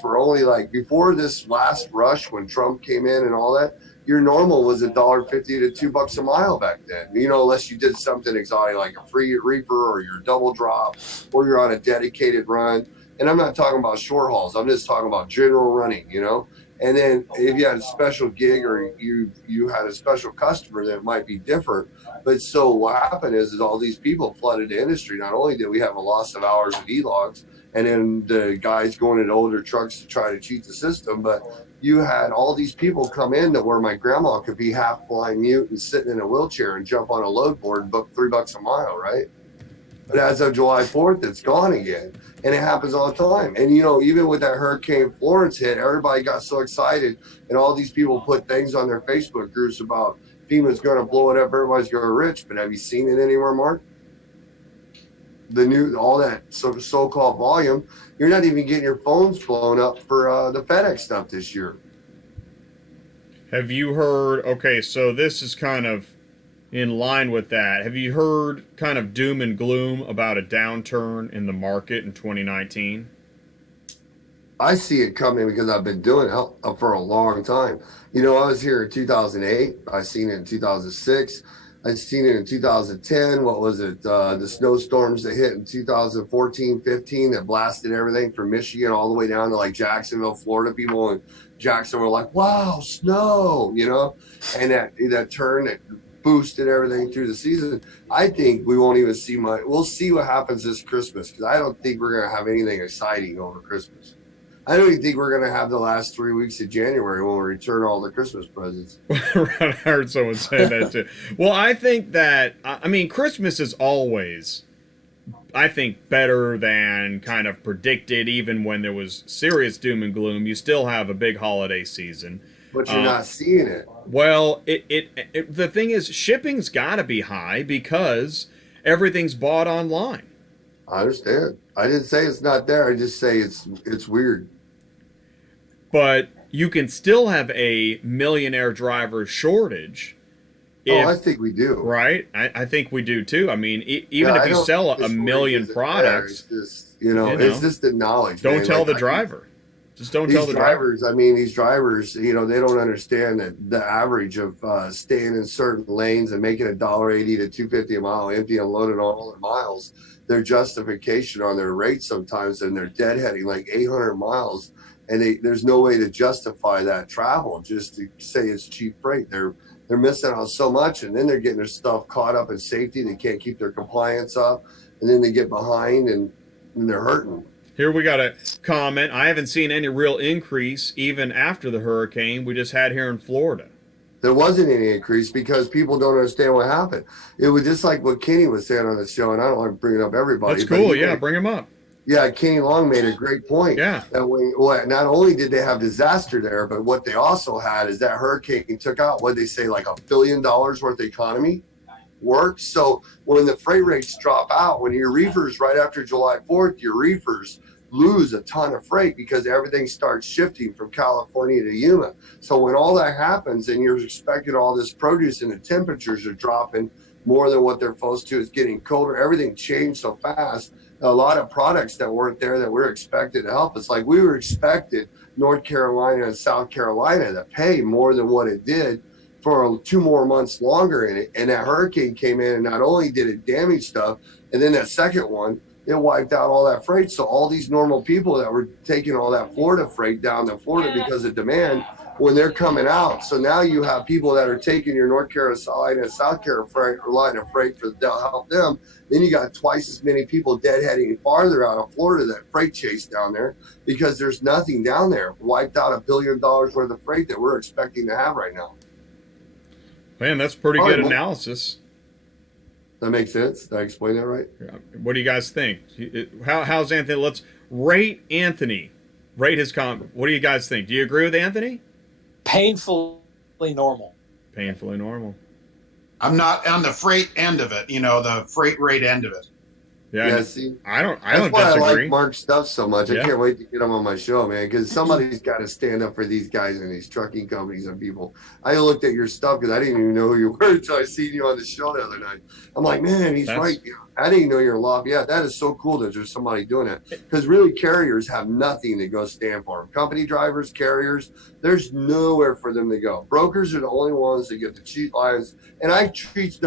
were only like before this last rush when Trump came in and all that. Your normal was $1.50 to $2 a mile back then. You know, unless you did something exotic like a free reefer or your double drop or you're on a dedicated run. And I'm not talking about short hauls. I'm just talking about general running. You know. And then if you had a special gig or you had a special customer, that might be different. But so what happened is all these people flooded the industry. Not only did we have a loss of hours of e-logs, and then the guys going in older trucks to try to cheat the system, but you had all these people come in to where my grandma could be half blind mute and sitting in a wheelchair and jump on a load board and book $3 a mile, right? But as of July 4th, it's gone again. And it happens all the time. And, you know, even with that Hurricane Florence hit, everybody got so excited. And all these people put things on their Facebook groups about FEMA's going to blow it up. Everybody's going rich. But have you seen it anywhere, Mark? All that so-called volume, you're not even getting your phones blown up for the FedEx stuff this year. Have you heard, okay, so this is kind of in line with that. Have you heard kind of doom and gloom about a downturn in the market in 2019? I see it coming because I've been doing it for a long time. You know, I was here in 2008. I seen it in 2006. I've seen it in 2010. What was it? The snowstorms that hit in 2014, 15 that blasted everything from Michigan all the way down to like Jacksonville, Florida. People in Jacksonville were like, wow, snow, you know, and that turn that boosted everything through the season. I think we won't even see much. We'll see what happens this Christmas because I don't think we're going to have anything exciting over Christmas. I don't even think we're going to have the last 3 weeks of January when we return all the Christmas presents. Right, I heard someone say that too. Well, I think that, I mean, Christmas is always, I think, better than kind of predicted. Even when there was serious doom and gloom, you still have a big holiday season. But you're not seeing it. Well, the thing is, shipping's got to be high because everything's bought online. I understand. I didn't say it's not there. I just say it's weird. But you can still have a millionaire driver shortage. I think we do. Right? I think we do too. I mean, even if you sell a million products, it's just the knowledge. Don't tell the driver. Just don't tell the drivers. I mean, these drivers, you know, they don't understand that the average of staying in certain lanes and making $1.80 to $2.50 a mile, empty and loaded on all their miles, their justification on their rate sometimes, and they're deadheading like 800 miles. And there's no way to justify that travel just to say it's cheap freight. They're missing out so much, and then they're getting their stuff caught up in safety. They can't keep their compliance up, and then they get behind, and they're hurting. Here we got a comment. I haven't seen any real increase even after the hurricane we just had here in Florida. There wasn't any increase because people don't understand what happened. It was just like what Kenny was saying on the show, and I don't want to bring up everybody. That's cool. Yeah, bring him up. Yeah, Kenny Long made a great point. Yeah. That not only did they have disaster there, but what they also had is that hurricane took out, what they say, like $1 billion worth of economy work. So when the freight rates drop out, when your reefers right after July 4th, your reefers lose a ton of freight because everything starts shifting from California to Yuma. So when all that happens and you're expecting all this produce and the temperatures are dropping more than what they're supposed to, it's getting colder, everything changed so fast. A lot of products that weren't there that we're expected to help us. Like we were expected North Carolina and South Carolina to pay more than what it did for 2 more months longer in it. And that hurricane came in and not only did it damage stuff, and then that second one, it wiped out all that freight. So all these normal people that were taking all that Florida freight down to Florida because of demand, when they're coming out. So now you have people that are taking your North Carolina and South Carolina freight to help them. Then you got twice as many people deadheading farther out of Florida that freight chase down there because there's nothing down there. Wiped out $1 billion worth of freight that we're expecting to have right now. Man, that's pretty good analysis. That makes sense? Did I explain that right? What do you guys think? How's Anthony? Let's rate Anthony. Rate his comment. What do you guys think? Do you agree with Anthony? Painfully normal. Painfully normal. I'm not on the freight end of it, the freight rate end of it. Yeah, see, I don't that's why disagree. I like Mark's stuff so much. I can't wait to get him on my show, man, because somebody's got to stand up for these guys and these trucking companies and people. I looked at your stuff because I didn't even know who you were until I seen you on the show the other night. I'm like, man, he's right. I didn't know you're in Lafayette. That is so cool that there's somebody doing that. Because really, carriers have nothing to go stand for them. Company drivers, carriers, there's nowhere for them to go. Brokers are the only ones that get the cheap lines. And I teach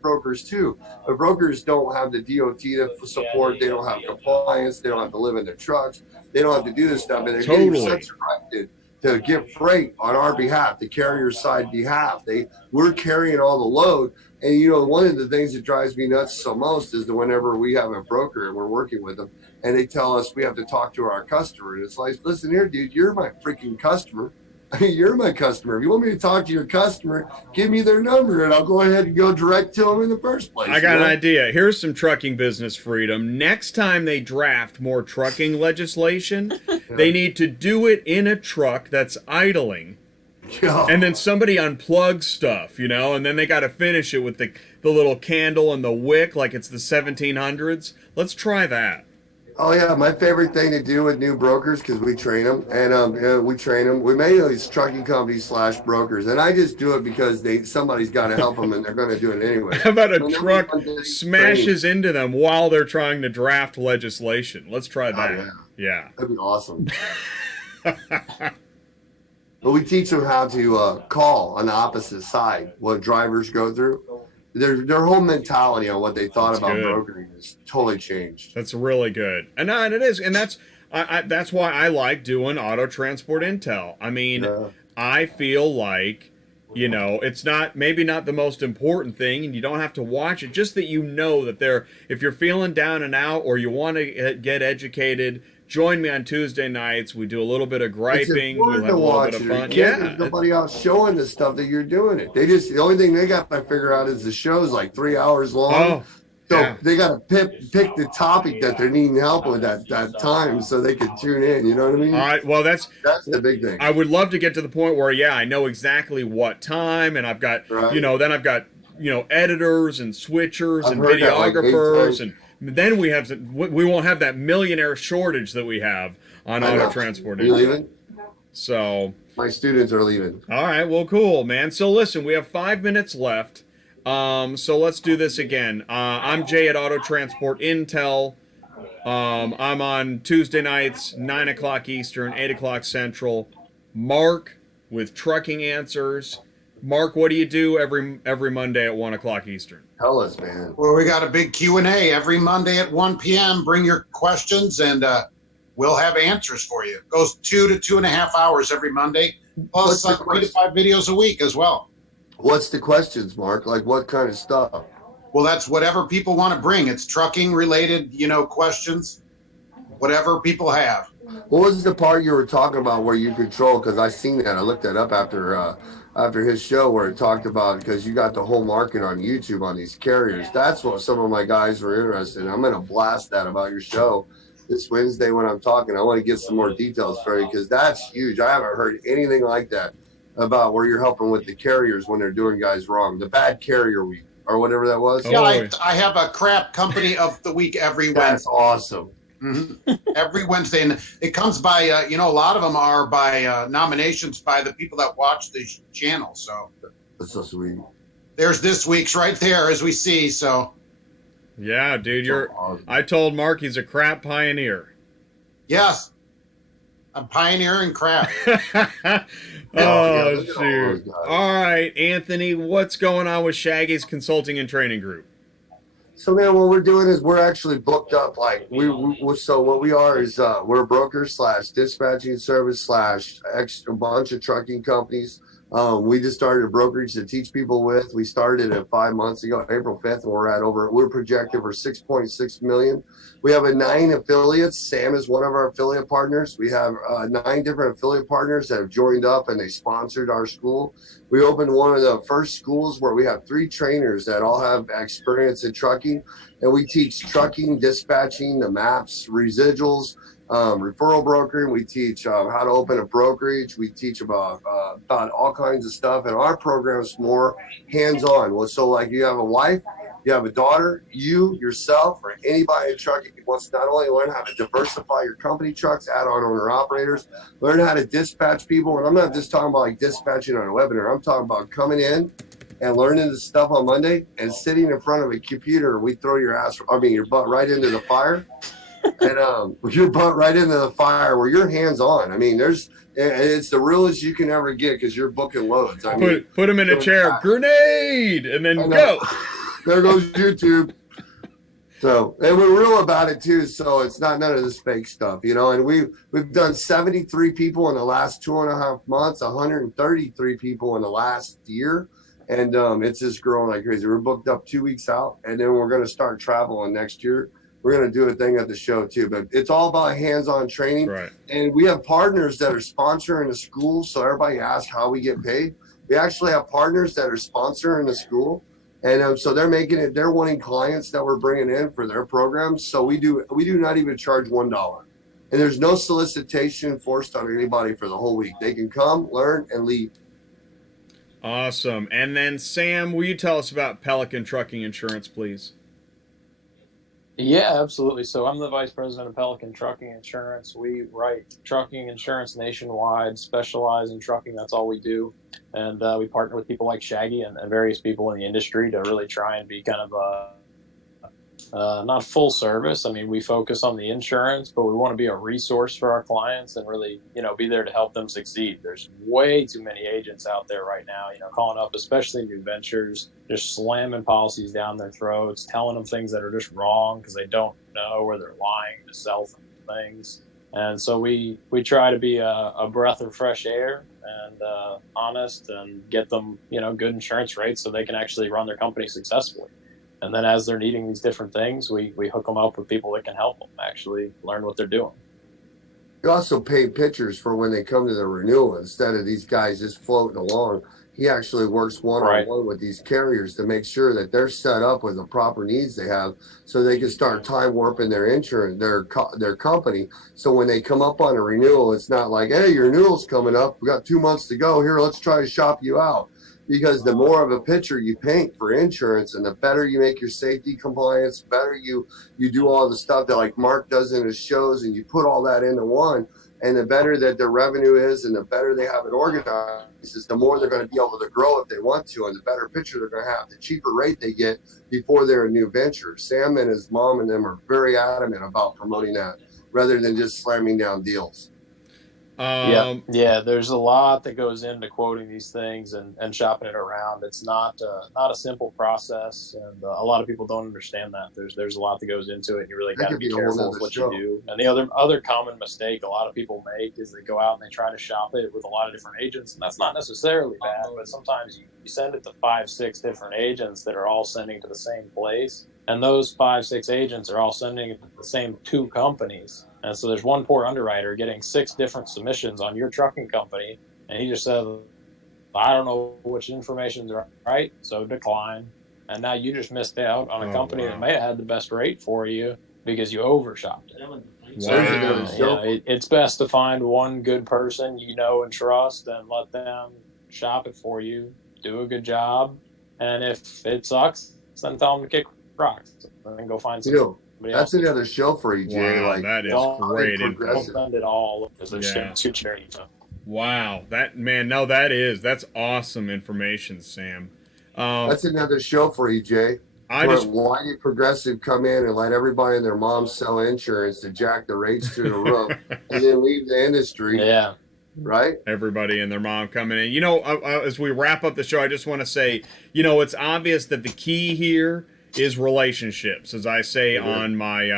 brokers too. But brokers don't have the DOT to support. They don't have compliance. They don't have to live in their trucks. They don't have to do this stuff. And they're getting subsidized to get freight on our behalf, the carrier side behalf. We're carrying all the load. And, one of the things that drives me nuts so most is that whenever we have a broker and we're working with them and they tell us we have to talk to our customer. And it's like, listen here, dude, you're my freaking customer. You're my customer. If you want me to talk to your customer, give me their number and I'll go ahead and go direct to them in the first place. I got an idea. Here's some trucking business freedom. Next time they draft more trucking legislation, they need to do it in a truck that's idling. And then somebody unplugs stuff, and then they got to finish it with the little candle and the wick like it's the 1700s. Let's try that. Oh yeah, my favorite thing to do with new brokers, because we train them, and we train them. We made these trucking companies / brokers, and I just do it because somebody's got to help them, and they're going to do it anyway. How about a truck smashes into them while they're trying to draft legislation? Let's try that. Oh, yeah, that'd be awesome. But we teach them how to call on the opposite side, what drivers go through. Their whole mentality on what they thought about brokering has totally changed. That's really good, and it is, and that's why I like doing auto transport intel. I mean, I feel like it's maybe not the most important thing, and you don't have to watch it. Just that that if you're feeling down and out, or you want to get educated. Join me on Tuesday nights. We do a little bit of griping. We have a little bit of fun. There's nobody else showing the stuff that you're doing it. The only thing they got to figure out is the show's like 3 hours long. They got to pick the topic that they're needing help with at that time so they can tune in. You know what I mean? All right. Well, that's the big thing. I would love to get to the point where, I know exactly what time, and I've got, then I've got, editors and switchers and videographers and. Then we won't have that millionaire shortage that we have on auto transport. Are you leaving? So my students are leaving. All right, well, cool, man. So listen, we have 5 minutes left. So let's do this again. I'm Jay at Auto Transport Intel. I'm on Tuesday nights, 9 o'clock Eastern, 8 o'clock Central. Mark with Trucking Answers. Mark, what do you do every Monday at 1 o'clock Eastern? Tell us, man. Well, we got a big Q&A every Monday at 1 p.m. Bring your questions, and we'll have answers for you. It goes 2 to 2.5 hours every Monday, plus 3 to 5 videos a week as well. What's the questions, Mark? Like what kind of stuff? Well, that's whatever people want to bring. It's trucking-related, questions, whatever people have. What was the part you were talking about where you control? Because I seen that. I looked that up after his show where it talked about, because you got the whole market on YouTube on these carriers. That's what some of my guys were interested in. I'm going to blast that about your show this Wednesday when I'm talking. I want to get some more details for you because that's huge. I haven't heard anything like that about where you're helping with the carriers when they're doing guys wrong. The bad carrier week or whatever that was. Yeah, I have a crap company of the week every Wednesday. That's awesome. Mm-hmm. Every Wednesday, and it comes by a lot of them are by nominations by the people that watch the channel. So that's so sweet. There's this week's right there as we see. So yeah, dude, I told Mark he's a crap pioneer. Yes, I'm pioneering crap. Oh shoot! All right, Anthony, what's going on with Shaggy's Consulting and Training Group? So man, what we're doing is we're actually booked up. Like so what we are is we're a broker / dispatching service / a bunch of trucking companies. We just started a brokerage to teach people with. We started it 5 months ago, April 5th, and we're projected for 6.6 million. We have 9 affiliates. Sam is one of our affiliate partners. We have 9 different affiliate partners that have joined up and they sponsored our school. We opened one of the first schools where we have 3 trainers that all have experience in trucking, and we teach trucking, dispatching, the maps, residuals, referral brokering. We teach how to open a brokerage. We teach about all kinds of stuff, and our program is more hands-on. Well, so like you have a wife, you have a daughter, yourself, or anybody in trucking who wants to not only learn how to diversify your company trucks, add on owner operators, learn how to dispatch people. And I'm not just talking about like dispatching on a webinar. I'm talking about coming in and learning the stuff on Monday and sitting in front of a computer. We throw your butt right into the fire. And your butt right into the fire where you're hands on. I mean, it's the realest you can ever get because you're booking loads. I mean, put them in a chair, grenade, and then go. There goes YouTube. So, and we're real about it too. So it's not none of this fake stuff, And we've done 73 people in the last 2.5 months, 133 people in the last year, and it's just growing like crazy. We're booked up 2 weeks out, and then we're going to start traveling next year. We're going to do a thing at the show too, but it's all about hands-on training. Right. And we have partners that are sponsoring the school. So everybody asks how we get paid. We actually have partners that are sponsoring the school. And so they're making it, they're wanting clients that we're bringing in for their programs. So we do not even charge $1. And there's no solicitation forced on anybody for the whole week. They can come, learn, and leave. Awesome. And then, Sam, will you tell us about Pelican Trucking Insurance, please? Yeah, absolutely. So I'm the vice president of Pelican Trucking Insurance. We write trucking insurance nationwide, specialize in trucking. That's all we do. And we partner with people like Shaggy and various people in the industry to really try and be kind of not full service. I mean, we focus on the insurance, but we want to be a resource for our clients and really, be there to help them succeed. There's way too many agents out there right now, calling up, especially new ventures, just slamming policies down their throats, telling them things that are just wrong because they don't know, or they're lying to sell things. And so we try to be a breath of fresh air and honest and get them, good insurance rates so they can actually run their company successfully. And then as they're needing these different things, we hook them up with people that can help them actually learn what they're doing. You also paint pictures for when they come to the renewal instead of these guys just floating along. He actually works one-on-one with these carriers to make sure that they're set up with the proper needs they have so they can start time warping their insurance, their company. So when they come up on a renewal, it's not like, hey, your renewal's coming up. We got 2 months to go. Here, let's try to shop you out. Because the more of a picture you paint for insurance and the better you make your safety compliance, better you do all the stuff that like Mark does in his shows and you put all that into one, and the better that their revenue is and the better they have it organized, is the more they're going to be able to grow if they want to, and the better picture they're going to have, the cheaper rate they get before they're a new venture. Sam and his mom and them are very adamant about promoting that rather than just slamming down deals. Yeah. There's a lot that goes into quoting these things and shopping it around. It's not a simple process, and a lot of people don't understand that. There's a lot that goes into it, and you really got to be careful with what you do. And the other common mistake a lot of people make is they go out and they try to shop it with a lot of different agents, and that's not necessarily bad. But sometimes you send it to 5-6 different agents that are all sending to the same place, and those 5-6 agents are all sending it to the same 2 companies. And so there's one poor underwriter getting 6 different submissions on your trucking company, and he just says, I don't know which information's right, so decline. And now you just missed out on a company that may have had the best rate for you because you overshopped it. Wow. So, it's best to find one good person you know and trust and let them shop it for you, do a good job, and if it sucks, then tell them to kick rocks and then go find something. That's another show for you, Jay. Wow, that is great info. Spend it all because there's Wow, that's awesome information, Sam. That's another show for you, Jay. Why did Progressive come in and let everybody and their moms sell insurance to jack the rates to the roof and then leave the industry? Yeah. Right? Everybody and their mom coming in. As we wrap up the show, I just want to say, it's obvious that the key here is relationships. As I say on my,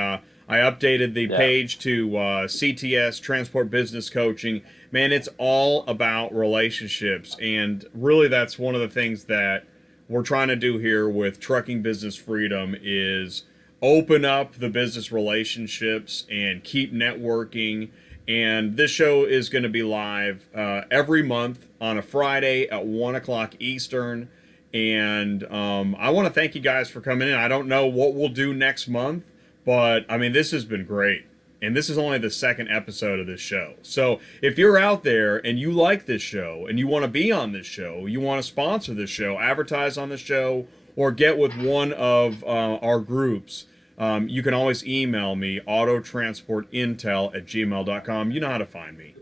I updated the page to CTS, Transport Business Coaching. Man, it's all about relationships. And really that's one of the things that we're trying to do here with Trucking Business Freedom is open up the business relationships and keep networking. And this show is going to be live every month on a Friday at 1 o'clock Eastern. And I want to thank you guys for coming in. I don't know what we'll do next month, but I mean, this has been great. And this is only the 2nd episode of this show. So if you're out there and you like this show and you want to be on this show, you want to sponsor this show, advertise on the show, or get with one of our groups, you can always email me, autotransportintel@gmail.com. You know how to find me.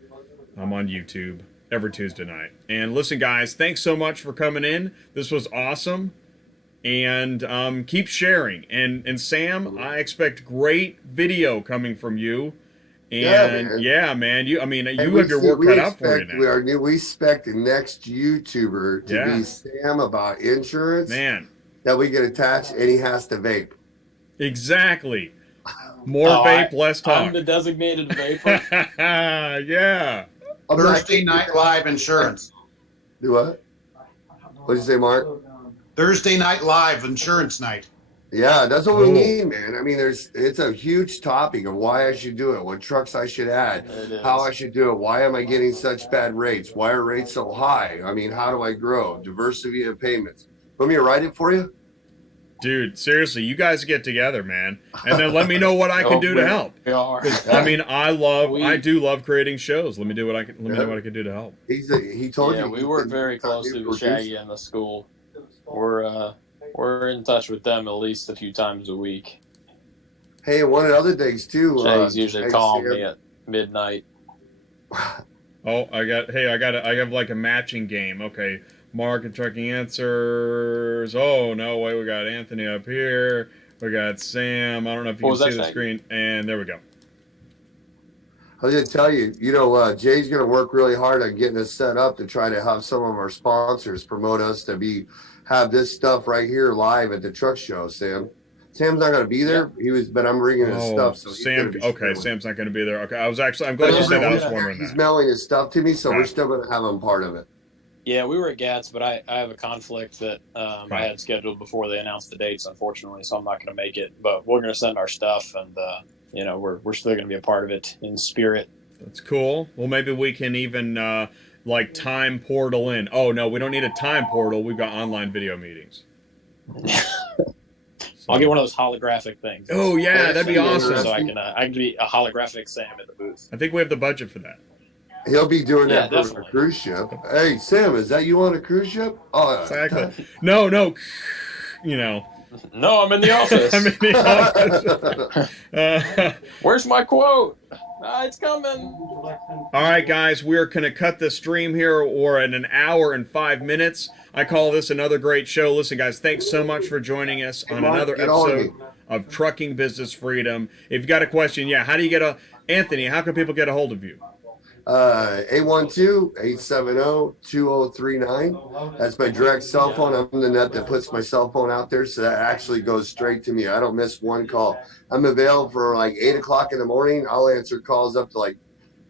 I'm on YouTube every Tuesday night. And listen, guys, thanks so much for coming in. This was awesome. And keep sharing. And Sam, I expect great video coming from you. And man, you have your work cut out for you now. We expect the next YouTuber to be Sam about insurance. Man. That we can attach, and he has to vape. Exactly. More vape, less talk. I'm the designated vapor. Yeah. Thursday Night Live Insurance. Do what? What'd you say, Mark? Thursday Night Live Insurance Night. Yeah, that's what we Cool. need, man. I mean, it's a huge topic of why I should do it, what trucks I should add, It is. how I should do it, why am I getting such bad rates, why are rates so high? I mean, how do I grow? Diversity of payments. Want me to write it for you? Dude, seriously, you guys get together, man, and then let me know what I can Oh, do to help. We are. I mean, I We- do love creating shows. Let me know what I can do to help. He told Yeah, you. we work very closely with Shaggy and the school. We're in touch with them at least a few times a week. Hey, one of the other things too. Shaggy's usually hey, calling Sam. me at midnight. Oh, I have like a matching game. Okay, Mark and Trucking Answers. Oh no, wait, we got Anthony up here. We got Sam. I don't know if you What can was see that, the screen. And there we go. I was gonna tell you, Jay's gonna work really hard on getting us set up to try to have some of our sponsors promote us to have this stuff right here live at the truck show. Sam's not gonna be there. But I'm bringing his stuff. So he's Sam. gonna be Okay, sharing. Sam's not going to be there. Okay, I'm glad you said that. I was wondering He's that. mailing his stuff to me, so Okay. we're still gonna have him part of it. Yeah, we were at GATS, but I have a conflict that I had scheduled before they announced the dates, unfortunately, so I'm not going to make it. But we're going to send our stuff, and we're still going to be a part of it in spirit. That's cool. Well, maybe we can even like time portal in. Oh no, we don't need a time portal. We've got online video meetings. I'll get one of those holographic things. Oh yeah, that'd be awesome. So I can be a holographic Sam at the booth. I think we have the budget for that. He'll be doing that for definitely. a cruise ship. Hey, Sam, is that you on a cruise ship? Oh, Exactly. No. You know. No, I'm in the office. I'm in the office. Where's my quote? It's coming. All right, guys, we're going to cut the stream here. We're at an hour and 5 minutes. I call this another great show. Listen, guys, thanks so much for joining us on another episode of Trucking Business Freedom. If you've got a question, how do you get Anthony, how can people get a hold of you? 812-870-2039. That's my direct cell phone. I'm the net that puts my cell phone out there, so that actually goes straight to me. I don't miss one call. I'm available for like 8 o'clock in the morning. I'll answer calls up to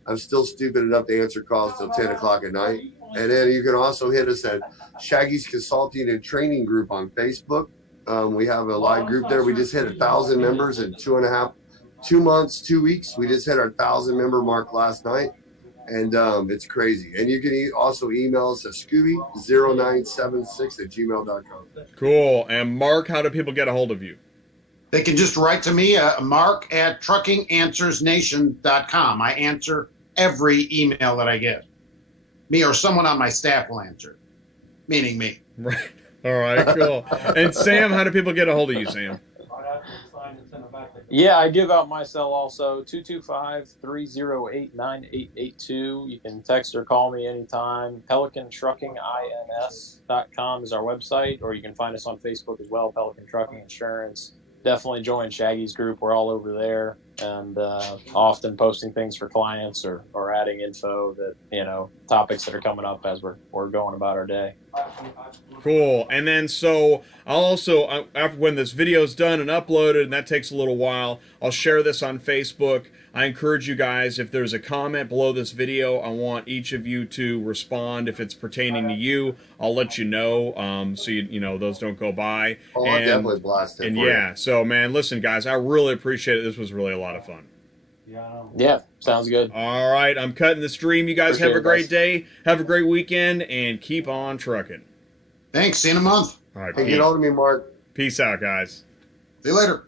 I'm still stupid enough to answer calls till 10 o'clock at night. And then you can also hit us at Shaggy's Consulting and Training Group on Facebook. We have a live group there. We just hit 1,000 members in 2 months, 2 weeks. We just hit our 1,000 member mark last night. And it's crazy. And you can also email us at scooby0976@gmail.com. Cool. And Mark, how do people get a hold of you? They can just write to me, mark@truckinganswersnation.com. I answer every email that I get. Me or someone on my staff will answer, meaning me. Right. All right, cool. And Sam, how do people get a hold of you, Sam? Yeah, I give out my cell also, 225-308-9882. You can text or call me anytime. PelicanTruckingINS.com is our website, or you can find us on Facebook as well, Pelican Trucking Insurance. Definitely join Shaggy's group. We're all over there, and often posting things for clients or adding info that, topics that are coming up as we're going about our day. Cool. And then so I'll also, after when this video's done and uploaded, and that takes a little while, I'll share this on Facebook. I encourage you guys, if there's a comment below this video, I want each of you to respond. If it's pertaining to you, I'll let you know, so those don't go by. Oh, I'll definitely blast it. And so man, listen, guys, I really appreciate it. This was really a lot of fun. Yeah, sounds good. All right, I'm cutting the stream. You guys have a great day, have a great weekend, and keep on trucking. Thanks. See you in a month. All right, Hey, get hold of me, Mark. peace out, guys. See you later.